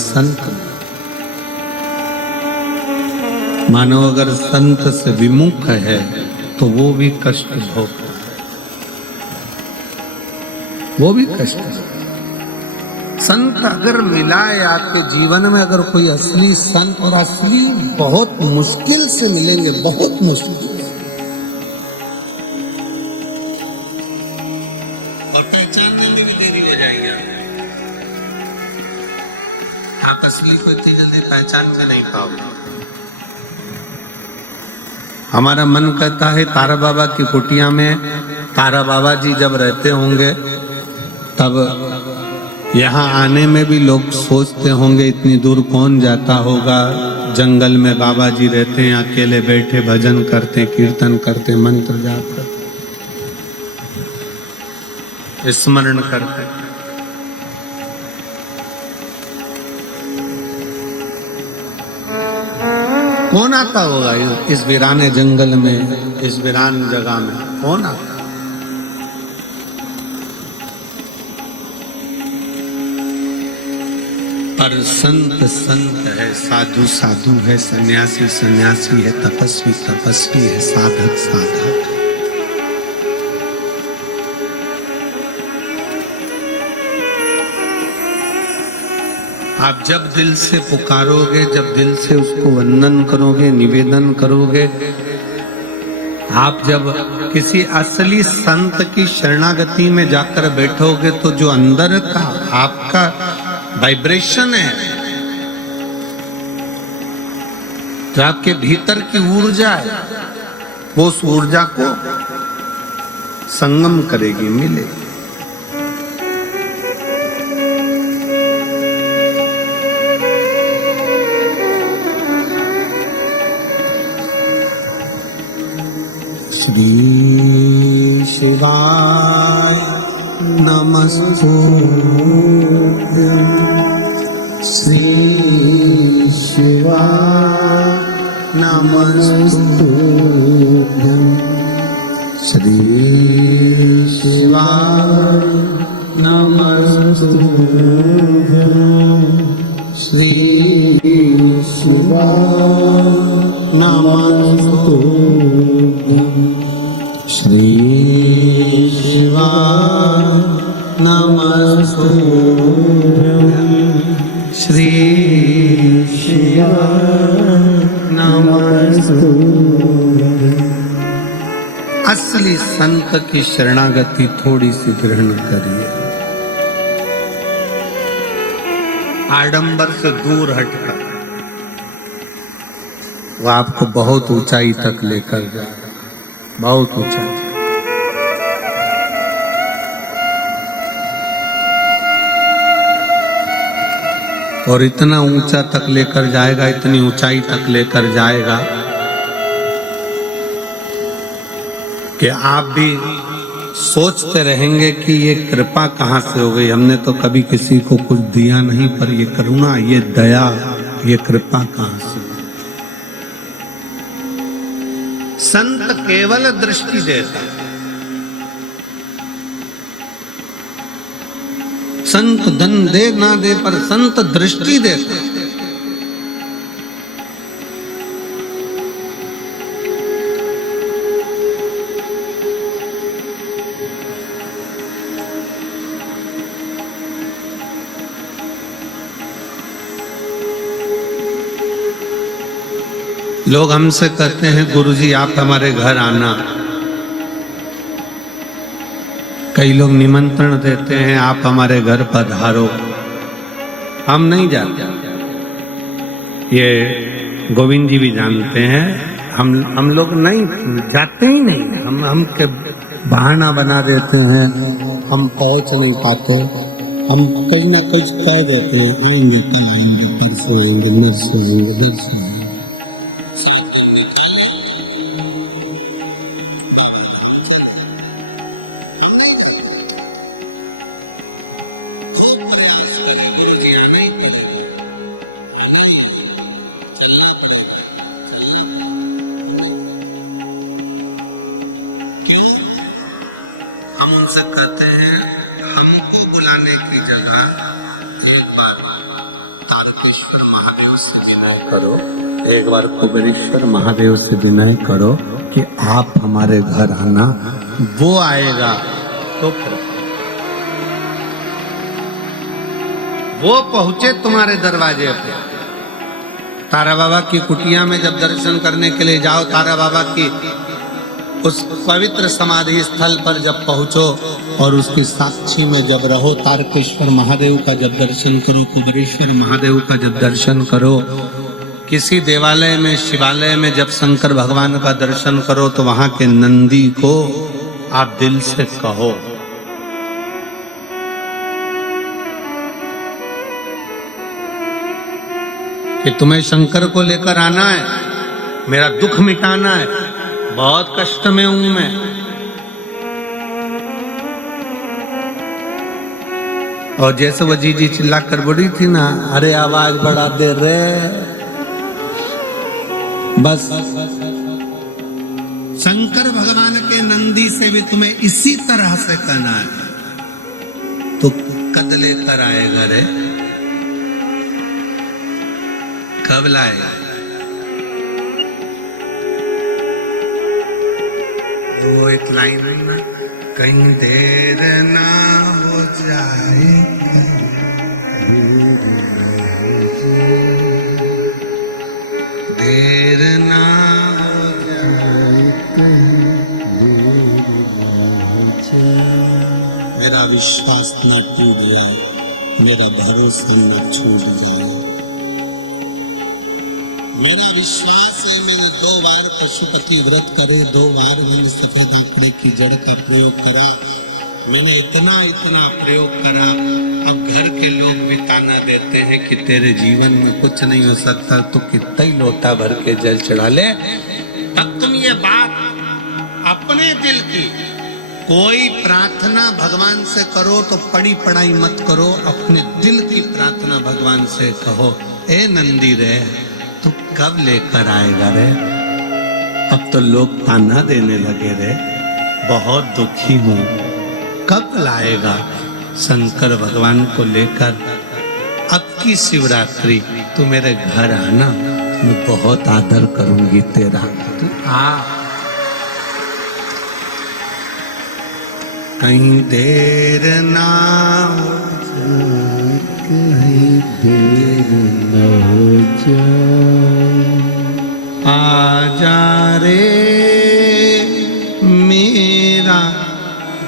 मानव अगर संत से विमुख है तो वो भी कष्ट भोगता है, वो भी कष्ट है। संत अगर मिला है आपके जीवन में, अगर कोई असली संत, और असली बहुत मुश्किल से मिलेंगे, बहुत मुश्किल, और पहचानने में भी देरी हो जाएगी। आप असली को इतनी जल्दी पहचान में नहीं पाओगे। हमारा मन कहता है तारा बाबा की कुटिया में तारा बाबा जी जब रहते होंगे, तब यहाँ आने में भी लोग सोचते होंगे इतनी दूर कौन जाता होगा। जंगल में बाबा जी रहते हैं, अकेले बैठे भजन करते, कीर्तन करते, मंत्र जाप करते, स्मरण करते। कौन आता होगा इस वीराने जंगल में, इस वीरान जगह में कौन आता? पर संत संत है, साधु साधु है, सन्यासी सन्यासी है, तपस्वी तपस्वी है, साधक साधक। आप जब दिल से पुकारोगे, जब दिल से उसको वंदन करोगे, निवेदन करोगे, आप जब किसी असली संत की शरणागति में जाकर बैठोगे, तो जो अंदर का आपका वाइब्रेशन है, जो आपके भीतर की ऊर्जा है, वो उस ऊर्जा को संगम करेगी, मिलेगी। श्री शिवाय नमस्तुभ्यं, श्री शिवाय नमस्तुभ्यं, श्री शिवाय नमस्तुभ्यं, श्री शिवाय नमस्तुभ्यं, श्री शिवाय नमस्तुभ्यं, श्री शिवाय नमस्तुभ्यं। असली संत की शरणागति थोड़ी सी ग्रहण करिए, आडंबर से दूर हटकर वो आपको बहुत ऊंचाई तक लेकर जाए, बहुत ऊंचाई। और इतना ऊंचा तक लेकर जाएगा, इतनी ऊंचाई तक लेकर जाएगा कि आप भी सोचते रहेंगे कि ये कृपा कहाँ से हो गई। हमने तो कभी किसी को कुछ दिया नहीं, पर ये करुणा, ये दया, ये कृपा कहाँ से। संत केवल दृष्टि देता, संत धन दे ना दे, पर संत दृष्टि देता। लोग हमसे कहते हैं गुरुजी आप हमारे घर आना। कई लोग निमंत्रण देते हैं आप हमारे घर पधारो। हम नहीं जाते, ये गोविंद जी भी जानते हैं। हम लोग नहीं जाते ही नहीं। हम के बहाना बना देते हैं, हम पहुंच नहीं पाते। हम कहीं ना कहीं कह देते हैं आएंगे, कल आएंगे, परसों आएंगे, नरसों आएंगे, नरसों आएंगे। हम उनसे कहते हैं हमको बुलाने की जगह एक बार तारकेश्वर महादेव से विनय करो, एक बार कुबेरेश्वर महादेव से विनय करो कि आप हमारे घर आना। वो आएगा तो फिर वो पहुंचे तुम्हारे दरवाजे पे। तारा बाबा की कुटिया में जब दर्शन करने के लिए जाओ, तारा बाबा की उस पवित्र समाधि स्थल पर जब पहुंचो और उसकी साक्षी में जब रहो, तारकेश्वर महादेव का जब दर्शन करो, कुबेरेश्वर महादेव का जब दर्शन करो, किसी देवालय में, शिवालय में जब शंकर भगवान का दर्शन करो, तो वहां के नंदी को आप दिल से कहो कि तुम्हें शंकर को लेकर आना है, मेरा दुख मिटाना है, बहुत कष्ट में हूं मैं। और जैसे वो जीजी चिल्ला कर बोली थी ना, अरे आवाज बढ़ा दे रे, बस शंकर भगवान के नंदी से भी तुम्हें इसी तरह से कहना है। तो कद लेकर आएगा रे, कब लाएगा? वो एक लाइन है ना, कहीं देर ना हो जाए, देर ना हो जाए, मेरा विश्वास न टूट जाए, मेरा भरोसा न छूट जाए। मेरा विश्वास है, मैंने 2 बार पशुपति व्रत करे, 2 बार मैंने सफेद आंकड़े की जड़ का प्रयोग करा, मैंने इतना प्रयोग करा। अब घर के लोग भी ताना देते हैं कि तेरे जीवन में कुछ नहीं हो सकता, तो कितना ही लोटा भर के जल चढ़ा ले। तब तुम ये बात अपने दिल की कोई प्रार्थना भगवान से करो तो पड़ी पढ़ाई मत करो, अपने दिल की प्रार्थना भगवान से कहो, ए नंदी रे तू कब लेकर आएगा रे? अब तो लोग ताना देने लगे रे, बहुत दुखी हूं, कब लाएगा शंकर भगवान को लेकर? अब की शिवरात्रि तू मेरे घर आना, मैं बहुत आदर करूंगी तेरा, तू आ। कहीं देर ना हो जाए, कहीं देर ना हो जाए, आजा रे मेरा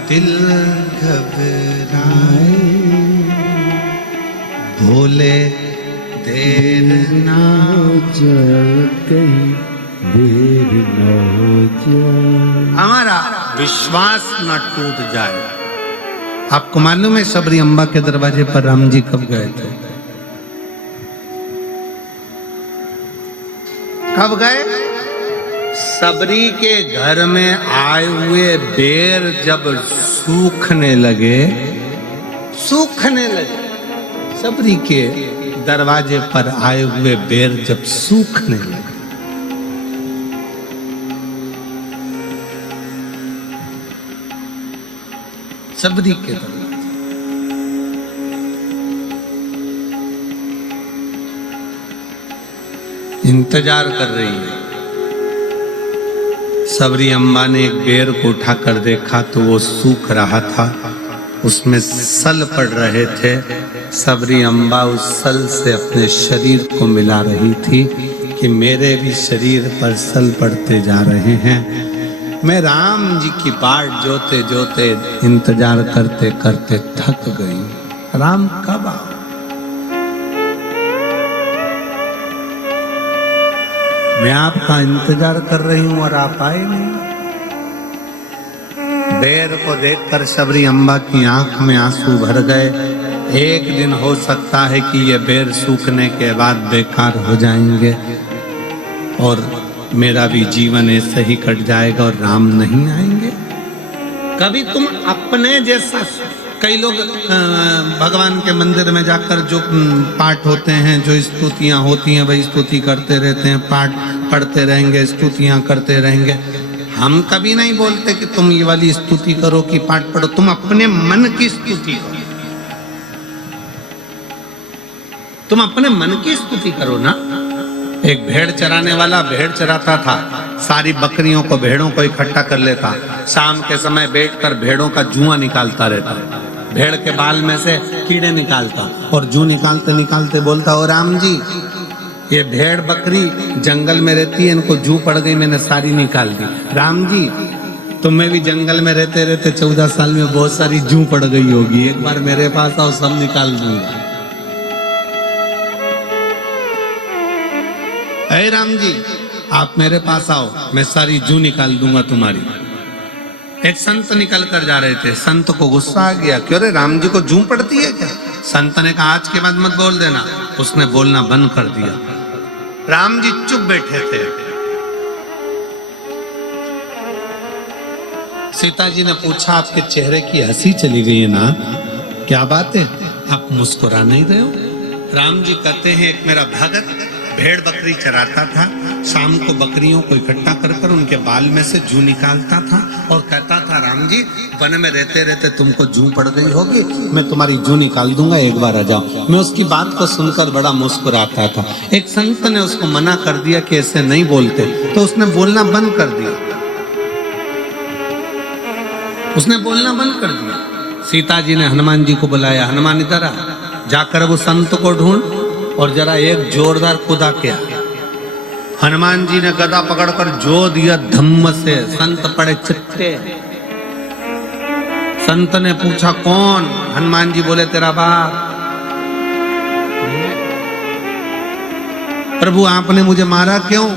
दिल घबराए, भोले देर ना हो जाए, कहीं देर ना हो जाए, हमारा विश्वास न टूट जाए। आपको मालूम है सबरी अम्बा के दरवाजे पर राम जी कब गए थे? कब गए? सबरी के घर में आए हुए बेर जब सूखने लगे, सबरी के दरवाजे पर आए हुए बेर जब सूखने लगे, सबरी के दरवाजे इंतजार कर रही है। सबरी अम्बा ने एक बेर को उठाकर देखा तो वो सूख रहा था, उसमें सल पड़ रहे थे। सबरी अम्बा उस सल से अपने शरीर को मिला रही थी कि मेरे भी शरीर पर सल पड़ते जा रहे हैं। मैं राम जी की बाट जोते जोते इंतजार करते करते थक गई। राम कब आओ? मैं आपका इंतजार कर रही हूं और आप आए नहीं। बेर को देखकर सबरी अम्बा की आंख में आंसू भर गए। एक दिन हो सकता है कि ये बेर सूखने के बाद बेकार हो जाएंगे और मेरा भी जीवन ऐसे ही कट जाएगा और राम नहीं आएंगे। कभी तुम अपने जैसा, कई लोग भगवान के मंदिर में जाकर जो पाठ होते हैं, जो स्तुतियां होती हैं, वही स्तुति करते रहते हैं, पाठ पढ़ते रहेंगे, स्तुतियां करते रहेंगे। हम कभी नहीं बोलते कि तुम ये वाली स्तुति करो कि पाठ पढ़ो, तुम अपने मन की स्तुति करो। तुम अपने मन की स्तुति करो ना। एक भेड़ चराने वाला भेड़ चराता था, सारी बकरियों को, भेड़ों को इकट्ठा कर लेता, शाम के समय बैठकर भेड़ों का जुआ निकालता रहता, भेड़ के बाल में से कीड़े निकालता और जू निकालते निकालते बोलता, ओ राम जी, ये भेड़ बकरी जंगल में रहती है, इनको जू पड़ गई, मैंने सारी निकाल दी। राम जी, तुम्हें भी जंगल में रहते रहते 14 साल में बहुत सारी जू पड़ गई होगी, एक बार मेरे पास आओ, सब निकाल दूंगा। अरे राम जी, आप मेरे पास आओ, मैं सारी जू निकाल दूंगा तुम्हारी। एक संत निकल कर जा रहे थे, संत को गुस्सा आ गया, क्यों रे, राम जी को जू पड़ती है क्या? संत ने कहा, आज के बाद मत बोल देना। उसने बोलना बंद कर दिया। राम जी चुप बैठे थे। सीता जी ने पूछा, आपके चेहरे की हंसी चली गई है ना, क्या बात है, आप मुस्कुरा नहीं रहे हो? राम जी कहते हैं, एक मेरा भगत भेड़ बकरी चराता था, शाम को बकरियों को इकट्ठा कर कर उनके बाल में से जू निकालता था और कहता था, राम जी, वन में रहते रहते तुमको जू पड़ गई होगी, मैं तुम्हारी जू निकाल दूंगा, एक बार आ जाओ। मैं उसकी बात को सुनकर बड़ा मुस्कुराता था। एक संत ने उसको मना कर दिया कि ऐसे नहीं बोलते, तो उसने बोलना बंद कर दिया। उसने बोलना बंद कर दिया। सीता जी ने हनुमान जी को बुलाया, हनुमान इधर आ, जाकर वो संत को ढूंढ और जरा एक जोरदार कुदा किया। हनुमान जी ने गदा पकड़कर जो दिया धम्म से, संत पड़े चित्ते। संत ने पूछा, कौन? हनुमान जी बोले, तेरा बाप। प्रभु, आपने मुझे मारा क्यों?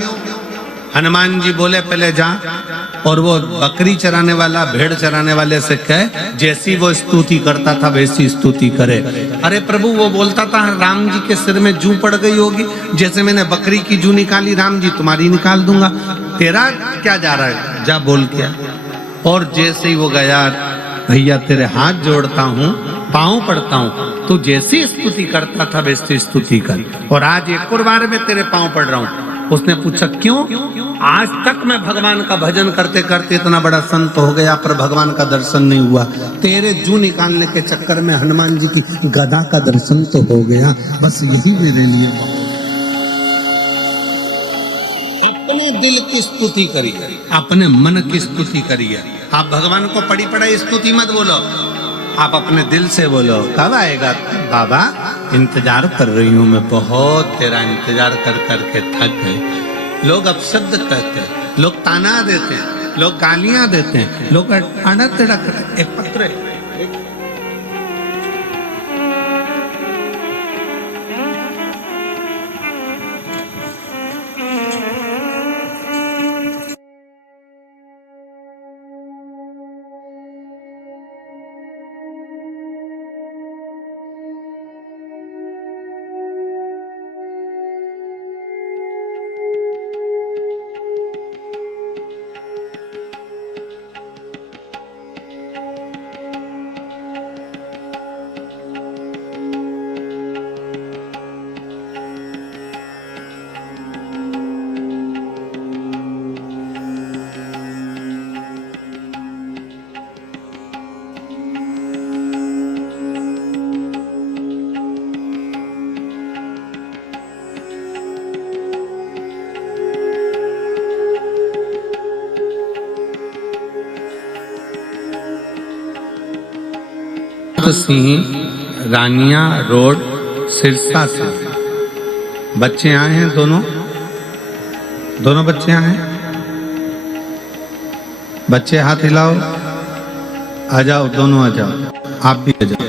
हनुमान जी बोले, पहले जा और वो बकरी चराने वाला, भेड़ चराने वाले से कहे, जैसी वो स्तुति करता था वैसी स्तुति करे। अरे प्रभु, वो बोलता था, राम जी के सिर में जू पड़ गई होगी, जैसे मैंने बकरी की जू निकाली, राम जी तुम्हारी निकाल दूंगा, तेरा क्या जा रहा है, जा बोल क्या। और जैसे ही वो गया, भैया तेरे हाथ जोड़ता हूँ, पाँव पड़ता हूँ, तू जैसी स्तुति करता था वैसी स्तुति कर, और आज एक और बार में तेरे पाँव पड़ रहा हूँ। उसने पूछा, क्यों? आज तक मैं भगवान का भजन करते करते इतना बड़ा संत हो गया, पर भगवान का दर्शन नहीं हुआ। तेरे जू निकालने के चक्कर में हनुमान जी की गदा का दर्शन तो हो गया, बस यही मेरे लिए। अपने दिल की स्तुति करिए, अपने मन की स्तुति करिए। आप भगवान को पड़ी पड़ाई स्तुति मत बोलो, आप अपने दिल से बोलो, कब आएगा बाबा, इंतजार कर रही हूं मैं, बहुत तेरा इंतजार कर करके थक गई। लोग अपशब्द कहते हैं, लोग ताना देते हैं, लोग गालियां देते हैं, लोग आड़ा टेढ़ा करते हैं। एक पत्र है, संत सिंह, रानिया रोड, सिरसा से बच्चे आए हैं। दोनों बच्चे आए हैं। बच्चे हाथ हिलाओ, आ जाओ, दोनों आ जाओ, आप भी आ जाओ।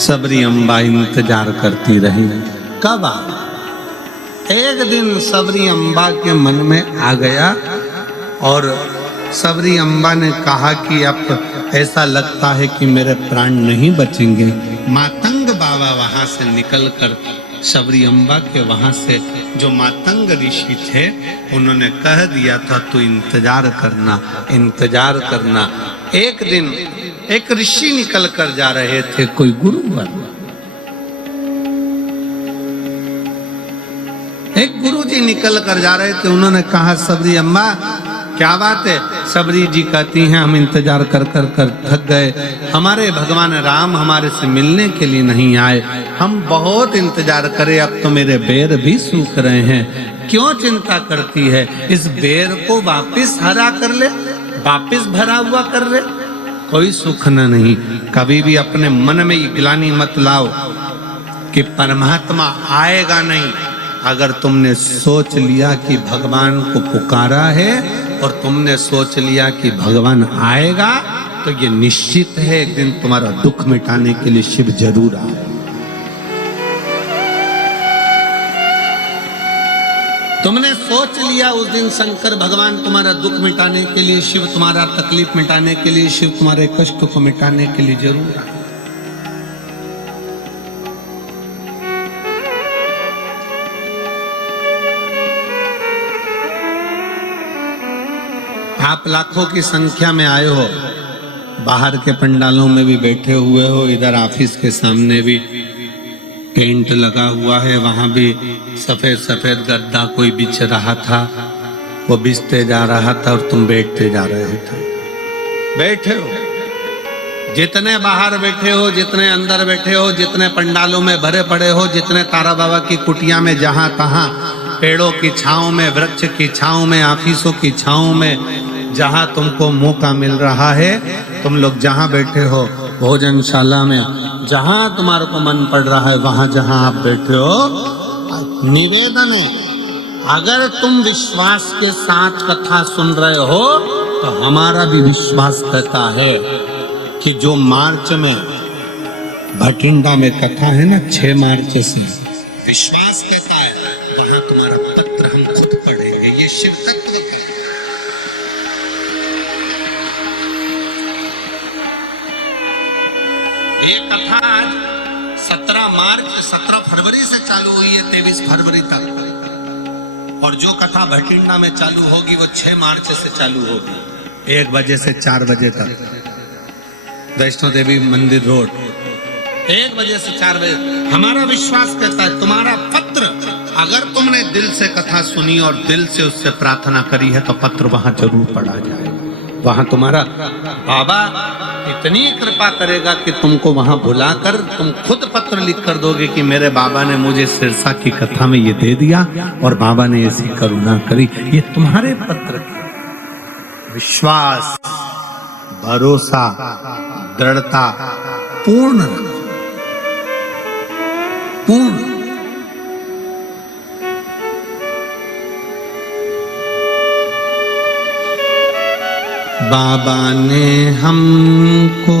सबरी अम्बा इंतजार करती रही। कब आ? एक दिन सबरी अम्बा के मन में आ गया और सबरी अम्बा ने कहा कि अब ऐसा लगता है कि मेरे प्राण नहीं बचेंगे। मातंग बाबा वहां से निकलकर सबरी अम्बा के वहां से जो मातंग ऋषि थे उन्होंने कह दिया था तू इंतजार करना, इंतजार करना। एक दिन एक ऋषि निकल कर जा रहे थे, कोई गुरुवर, एक गुरुजी निकल कर जा रहे थे। उन्होंने कहा सबरी अम्मा क्या बात है? सबरी जी कहती हैं हम इंतजार कर कर कर थक गए, हमारे भगवान राम हमारे से मिलने के लिए नहीं आए, हम बहुत इंतजार करे, अब तो मेरे बेर भी सूख रहे हैं। क्यों चिंता करती है? इस बेर को वापिस हरा कर ले, वापिस भरा हुआ कर ले, कोई सुख न नहीं। कभी भी अपने मन में ग्लानि मत लाओ कि परमात्मा आएगा नहीं। अगर तुमने सोच लिया कि भगवान को पुकारा है और तुमने सोच लिया कि भगवान आएगा तो ये निश्चित है एक दिन तुम्हारा दुख मिटाने के लिए शिव जरूर आएगा। तुमने सोच लिया उस दिन शंकर भगवान तुम्हारा दुख मिटाने के लिए, शिव तुम्हारा तकलीफ मिटाने के लिए, शिव तुम्हारे कष्ट को मिटाने के लिए जरूर आए। आप लाखों की संख्या में आए हो, बाहर के पंडालों में भी बैठे हुए हो, इधर ऑफिस के सामने भी टेंट लगा हुआ है, वहां भी सफेद सफेद गद्दा कोई बिछ रहा था, वो बिछते जा रहा था और तुम बैठते जा रहे थे। बैठे हो, जितने बाहर बैठे हो, जितने अंदर बैठे हो, जितने पंडालों में भरे पड़े हो, जितने तारा बाबा की कुटिया में जहां तहां पेड़ों की छांव में, वृक्ष की छांव में, ऑफिसों की छांव में, जहां तुमको मौका मिल रहा है, तुम लोग जहां बैठे हो, भोजनशाला में, जहां तुम्हारे को मन पड़ रहा है, वहां जहां आप बैठे हो, निवेदन है अगर तुम विश्वास के साथ कथा सुन रहे हो तो हमारा भी विश्वास कहता है कि जो मार्च में भटिंडा में कथा है ना, 6 मार्च से विश्वास कहता है वहां तुम्हारा पत्र हम खुद पढ़ेंगे। ये शिव तत्व का ये कथा आज 17 फरवरी से चालू हुई है 23 फरवरी तक, और जो कथा भटिंडा में चालू होगी वो 6 मार्च से चालू होगी 1 बजे से 4 बजे तक। वैष्णो देवी मंदिर रोड 1 बजे से 4 बजे। हमारा विश्वास कहता है तुम्हारा पत्र, अगर तुमने दिल से कथा सुनी और दिल से उससे प्रार्थना करी है तो पत्र वहां जरूर पढ़ा जाए। वहां तुम्हारा बाबा इतनी कृपा करेगा कि तुमको वहां बुलाकर तुम खुद पत्र लिख कर दोगे कि मेरे बाबा ने मुझे सिरसा की कथा में ये दे दिया और बाबा ने ऐसी करुणा करी। ये तुम्हारे पत्र की विश्वास, भरोसा, दृढ़ता पूर्ण पूर्ण। बाबा ने हमको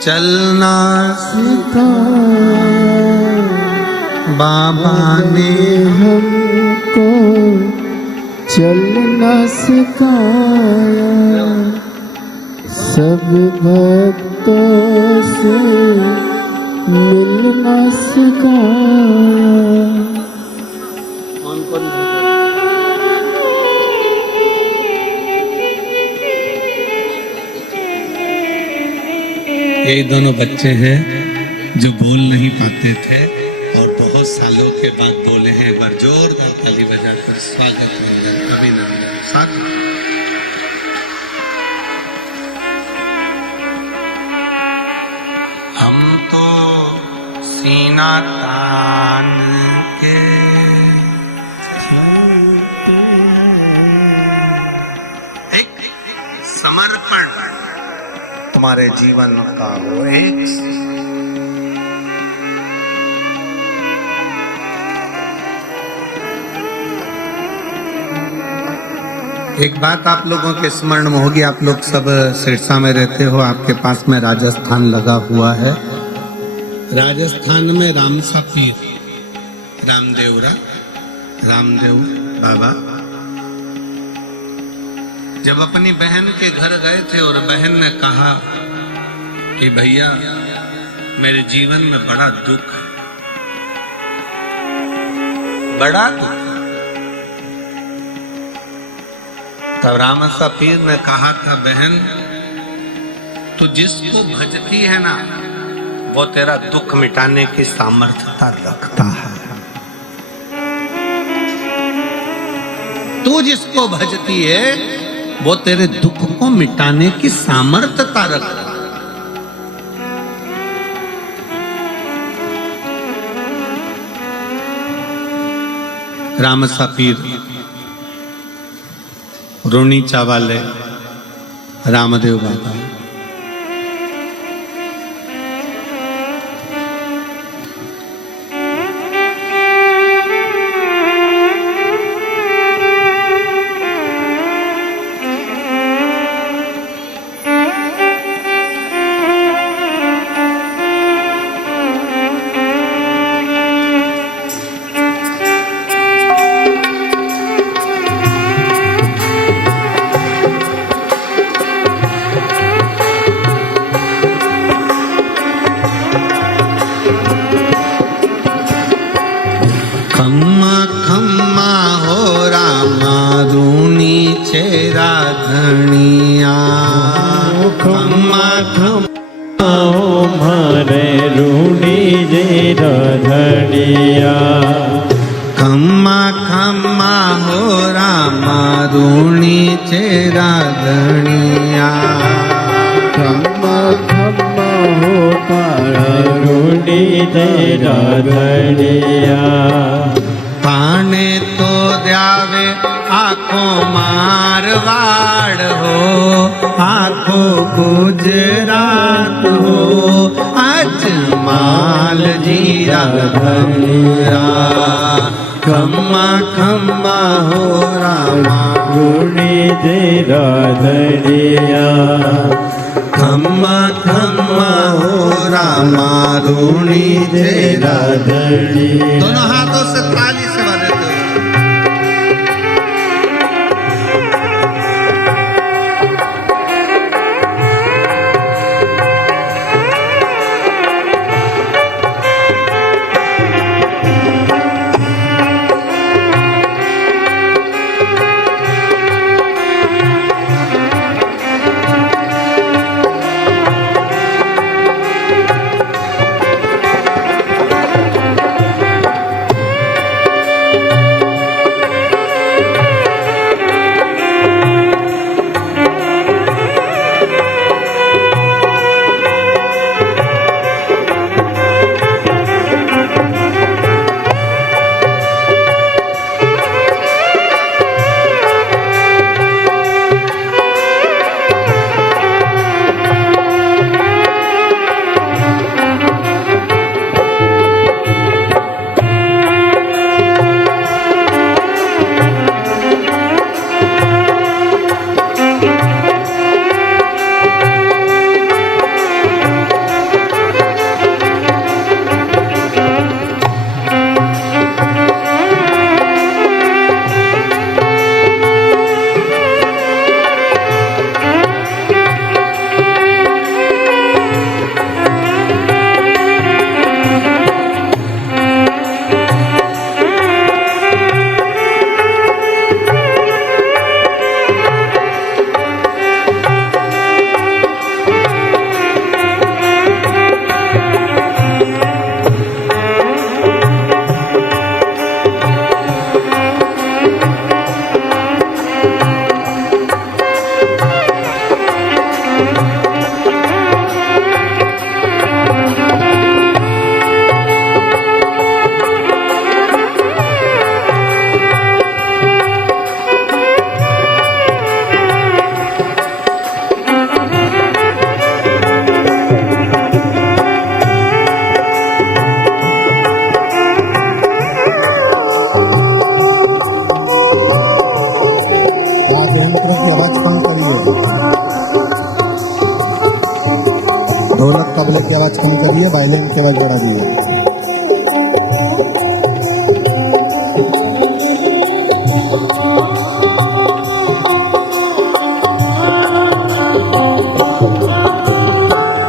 चलना सिखाया, बाबा ने हमको चलना सिखाया, सब भक्तों से मिलना सिखाया। ये दोनों बच्चे हैं जो बोल नहीं पाते थे और बहुत सालों के बाद बोले हैं। एक बार जोरदार ताली बजाकर स्वागत वंदन अभिनंदन स्वागत। हम तो सीना तान के एक समर्पण तुम्हारे जीवन का हो। एक बात आप लोगों के स्मरण में होगी, आप लोग सब सिरसा में रहते हो, आपके पास में राजस्थान लगा हुआ है। राजस्थान में रामसा पीर रामदेव बाबा जब अपनी बहन के घर गए थे और बहन ने कहा कि भैया मेरे जीवन में बड़ा दुख, तब रामसा पीर ने कहा था बहन तू जिसको भजती है ना वो तेरा दुख मिटाने की सामर्थ्यता रखता है। तू जिसको भजती है वो तेरे दुख को मिटाने की सामर्थ्यता रखता है। रामसा पीर रोनीचा वाले रामदेव बाबा धनिया खम्मा खम्मा मारे रूणी जे धनिया खम्मा खम्मा हो रामा रूणी चेरा धनिया खम्मा खम्मा हो तारा रूणी तेरा धनिया पाने तो द्यावे आखो मारवाड़ हो आखो गुजरात हो अजमाल जीरा धनिया खम्मा खम्मा हो रामा रूणी तेरा धनिया खम्मा खम्मा हो रामा ऋणी तेरा धनी। दोनों हाथों से ताली से बजाते हुए ढोलक तबले की आवाज कम करिए, वायलिन की आवाज बढ़ा दिए।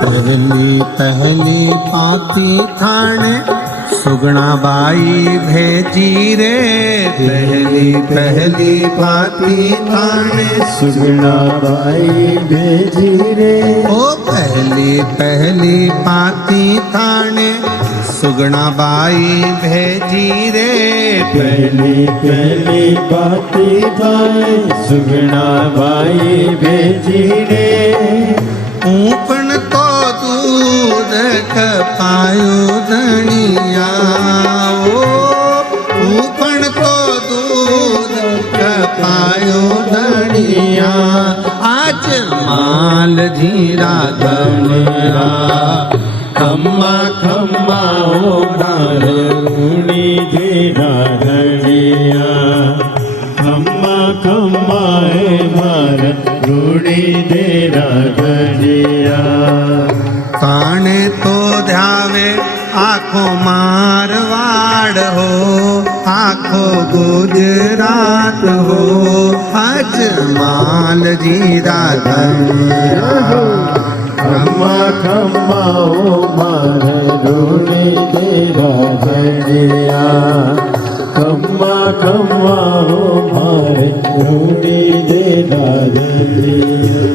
पहली पहली पाती थाने सुगना बाई भेजी रे। पहली पहली पाती थाने सुगना बाई भेजी रे। ओ पहली पहली पाती थाने सुगना बाई भेजी रे। पहली पहली पाती थाने सुगना बाई भेजी रे। ऊपन तो दूध पायो धनिया, ओ ऊपन तो दूध पायो धनिया। आज माल धीरा धनिया, खम्मा खम्मा ओ मार ऋणी तेरा धनिया। खम्मा खम्मा ए मार ऋणी तेरा धनिया। काने तो ध्यावे आँखों मारवाड़ हो, आँखों गुजरात हो। अजमाल जीरा धनिया, खम्मा खम्मा ओ मार ऋणी तेरा धनिया। खम्मा खम्मा ओ मार ऋणी तेरा धनिया।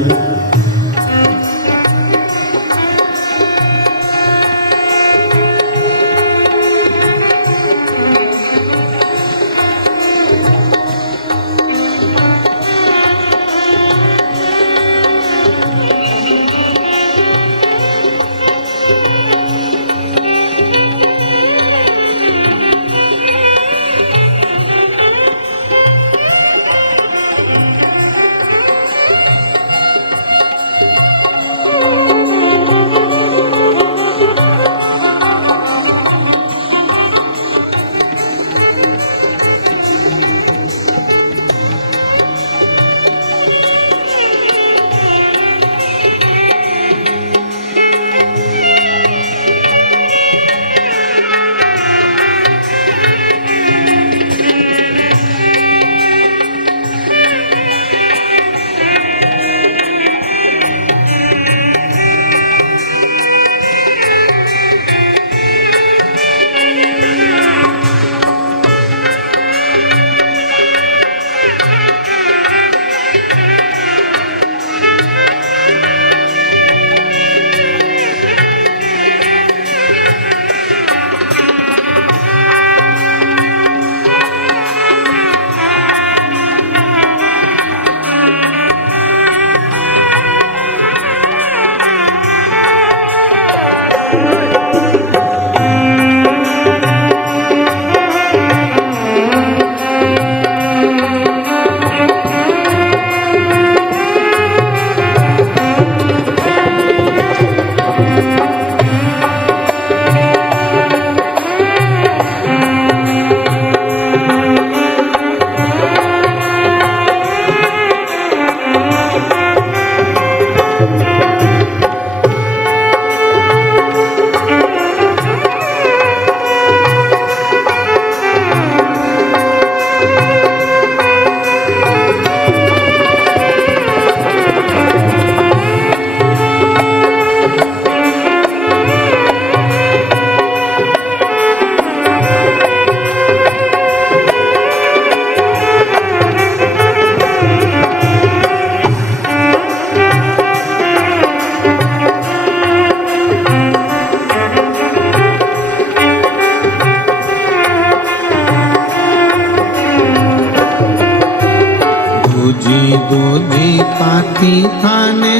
दूधी पाती थाने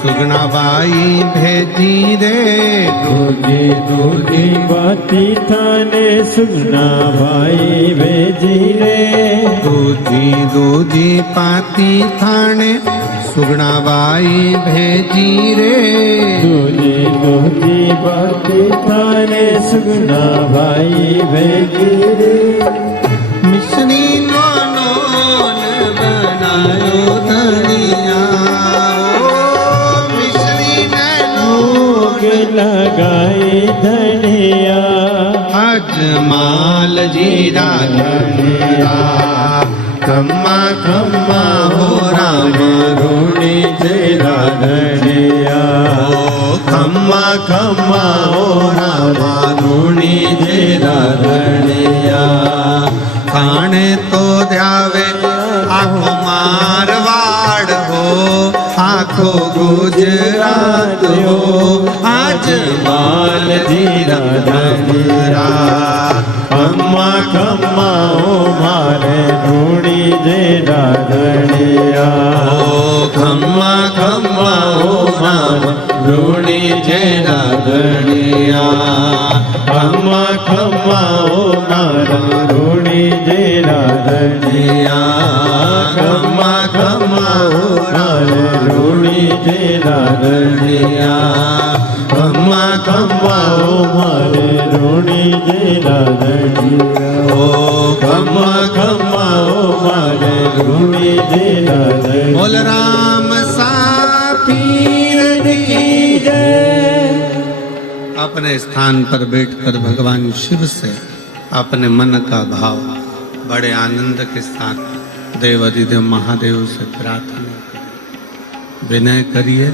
सुगनाबाई भेजी रे दूधी दूधी बाती थाने सुगना भाई भेजी रे दूधी दूधी पाती थाने सुगनाबाई भेजी रे दूधी दूधी बाती थाने सुगना भाई भेजी रे मिश्री नो नोन बनायो धनिया लगाई धनिया अजमाल जीरा धनिया खम्मा खम्मा हो राम रूणी तेरा धनिया खम्मा खम्मा हो राम रूणी तेरा धनिया खाने तो ध्यावे आखो मारवाड़ हो आखो गुजरात हो आज माल जीरा धनिया खम्मा खम्मा ओ मारे रूणी तेरा धनिया खम्मा खम्मा हो राम रूणी तेरा धनिया खम्मा खम्मा ओ मारे रूणी तेरा धनिया खम्मा खम्मा ओ मारे रूणी तेरा धनिया खम्मा खम्मा ओ मारे रूणी तेरा धनिया ओ खम्मा खम्मा ओ मारे रूणी तेरा धनिया बोल राम सापीर की जय अपने स्थान पर बैठकर भगवान शिव से अपने मन का भाव बड़े आनंद के साथ देवाधिदेव महादेव से प्रार्थना करिए, विनय करिए,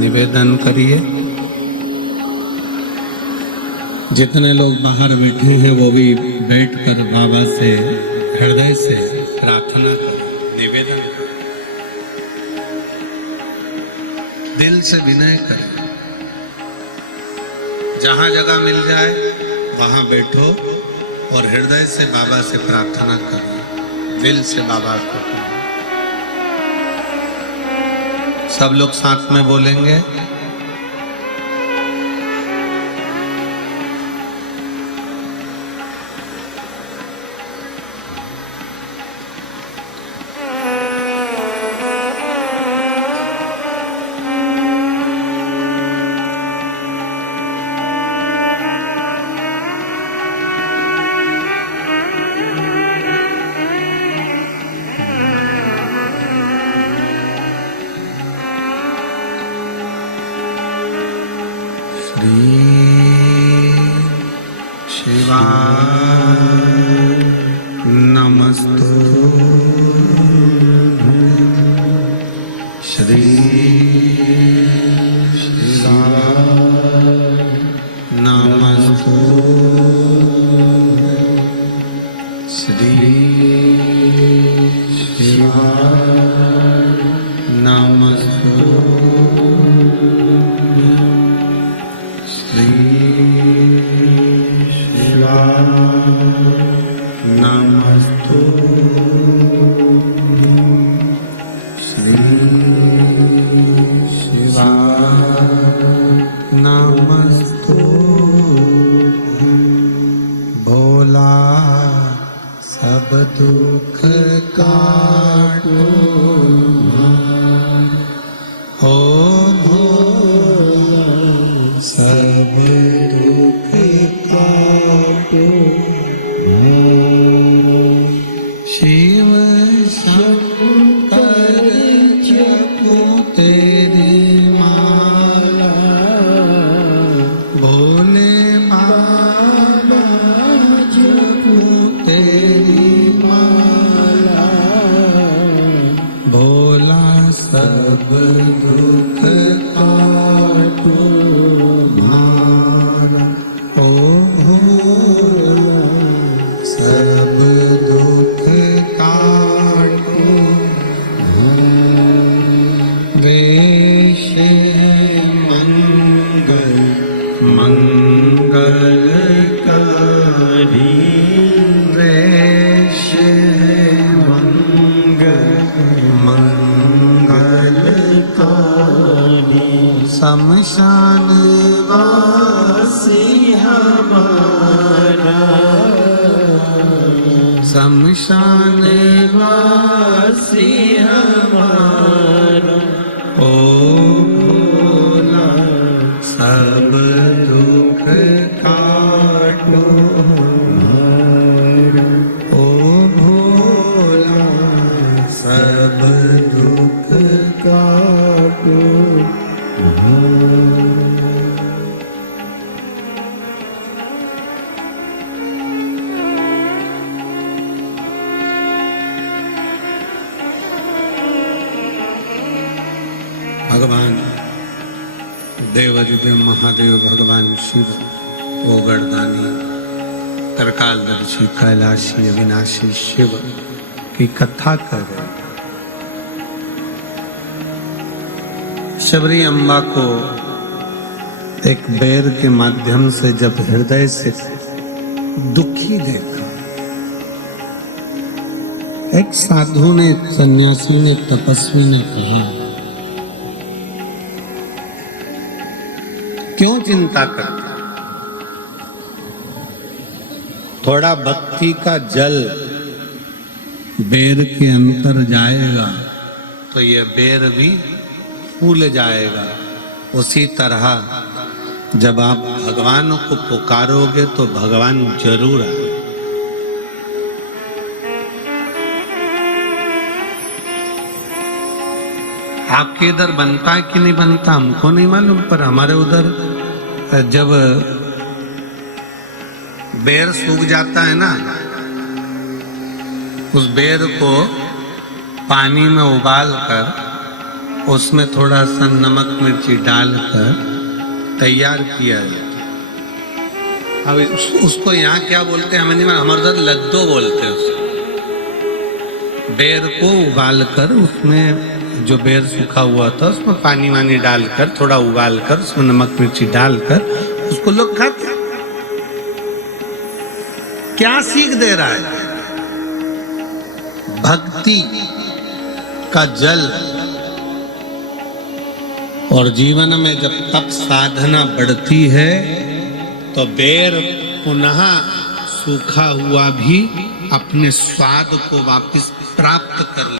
निवेदन करिए। जितने लोग बाहर बैठे हैं वो भी बैठकर बाबा से हृदय से प्रार्थना करें, निवेदन करें, दिल से विनय करें। जहां जगह मिल जाए वहां बैठो और हृदय से बाबा से प्रार्थना करो, दिल से बाबा को कहो। सब लोग साथ में बोलेंगे, शिवाय नमस्तुभ्यं श्री शिवाय नमस्तुभ्यं श्री शिवाय नमस्तुभ्यं श्री नमस्तुभ्यं श्री शिवाय नमस्तुभ्यं भोला सब दुख काटो ओ भोला सब दुख काटो शिव शंकर जपो तेरी माला भोले बाबा जपो तेरी माला भोला सब दुख काटो भार ओ भोला शमशान वासी हमारा, शमशान वासी हमारा, ओ भोला सब दुख काटो, ओ भोला सब दुख काटो। भगवान देवादिदेव महादेव भगवान शिव ओगड़दानी तरकालदर्शी कैलाशी अविनाशी शिव की कथा कर रहे। शबरी अम्बा को एक बेर के माध्यम से जब हृदय से दुखी देखा, एक साधु ने, सन्यासी ने, तपस्वी ने कहा, क्यों चिंता करता? थोड़ा भक्ति का जल बेर के अंदर जाएगा तो यह बेर भी फूल जाएगा। उसी तरह जब आप भगवान को पुकारोगे तो भगवान जरूर आए। आपके इधर बनता है कि नहीं बनता हमको नहीं मालूम, पर हमारे उधर जब बेर सूख जाता है ना, उस बेर को पानी में उबाल कर उसमें थोड़ा सा नमक मिर्ची डालकर तैयार किया जाता। अब उसको यहाँ क्या बोलते हैं हमें नहीं मालूम, हमारे उधर लद्दो बोलते हैं उसको। बेर को उबाल कर उसमें जो बेर सूखा हुआ था उसमें पानी वानी डालकर थोड़ा उबाल कर उसमें नमक मिर्ची डालकर उसको लोग खाते हैं। क्या सीख दे रहा है? भक्ति का जल। और जीवन में जब तप साधना बढ़ती है तो बेर पुनः सूखा हुआ भी अपने स्वाद को वापस प्राप्त कर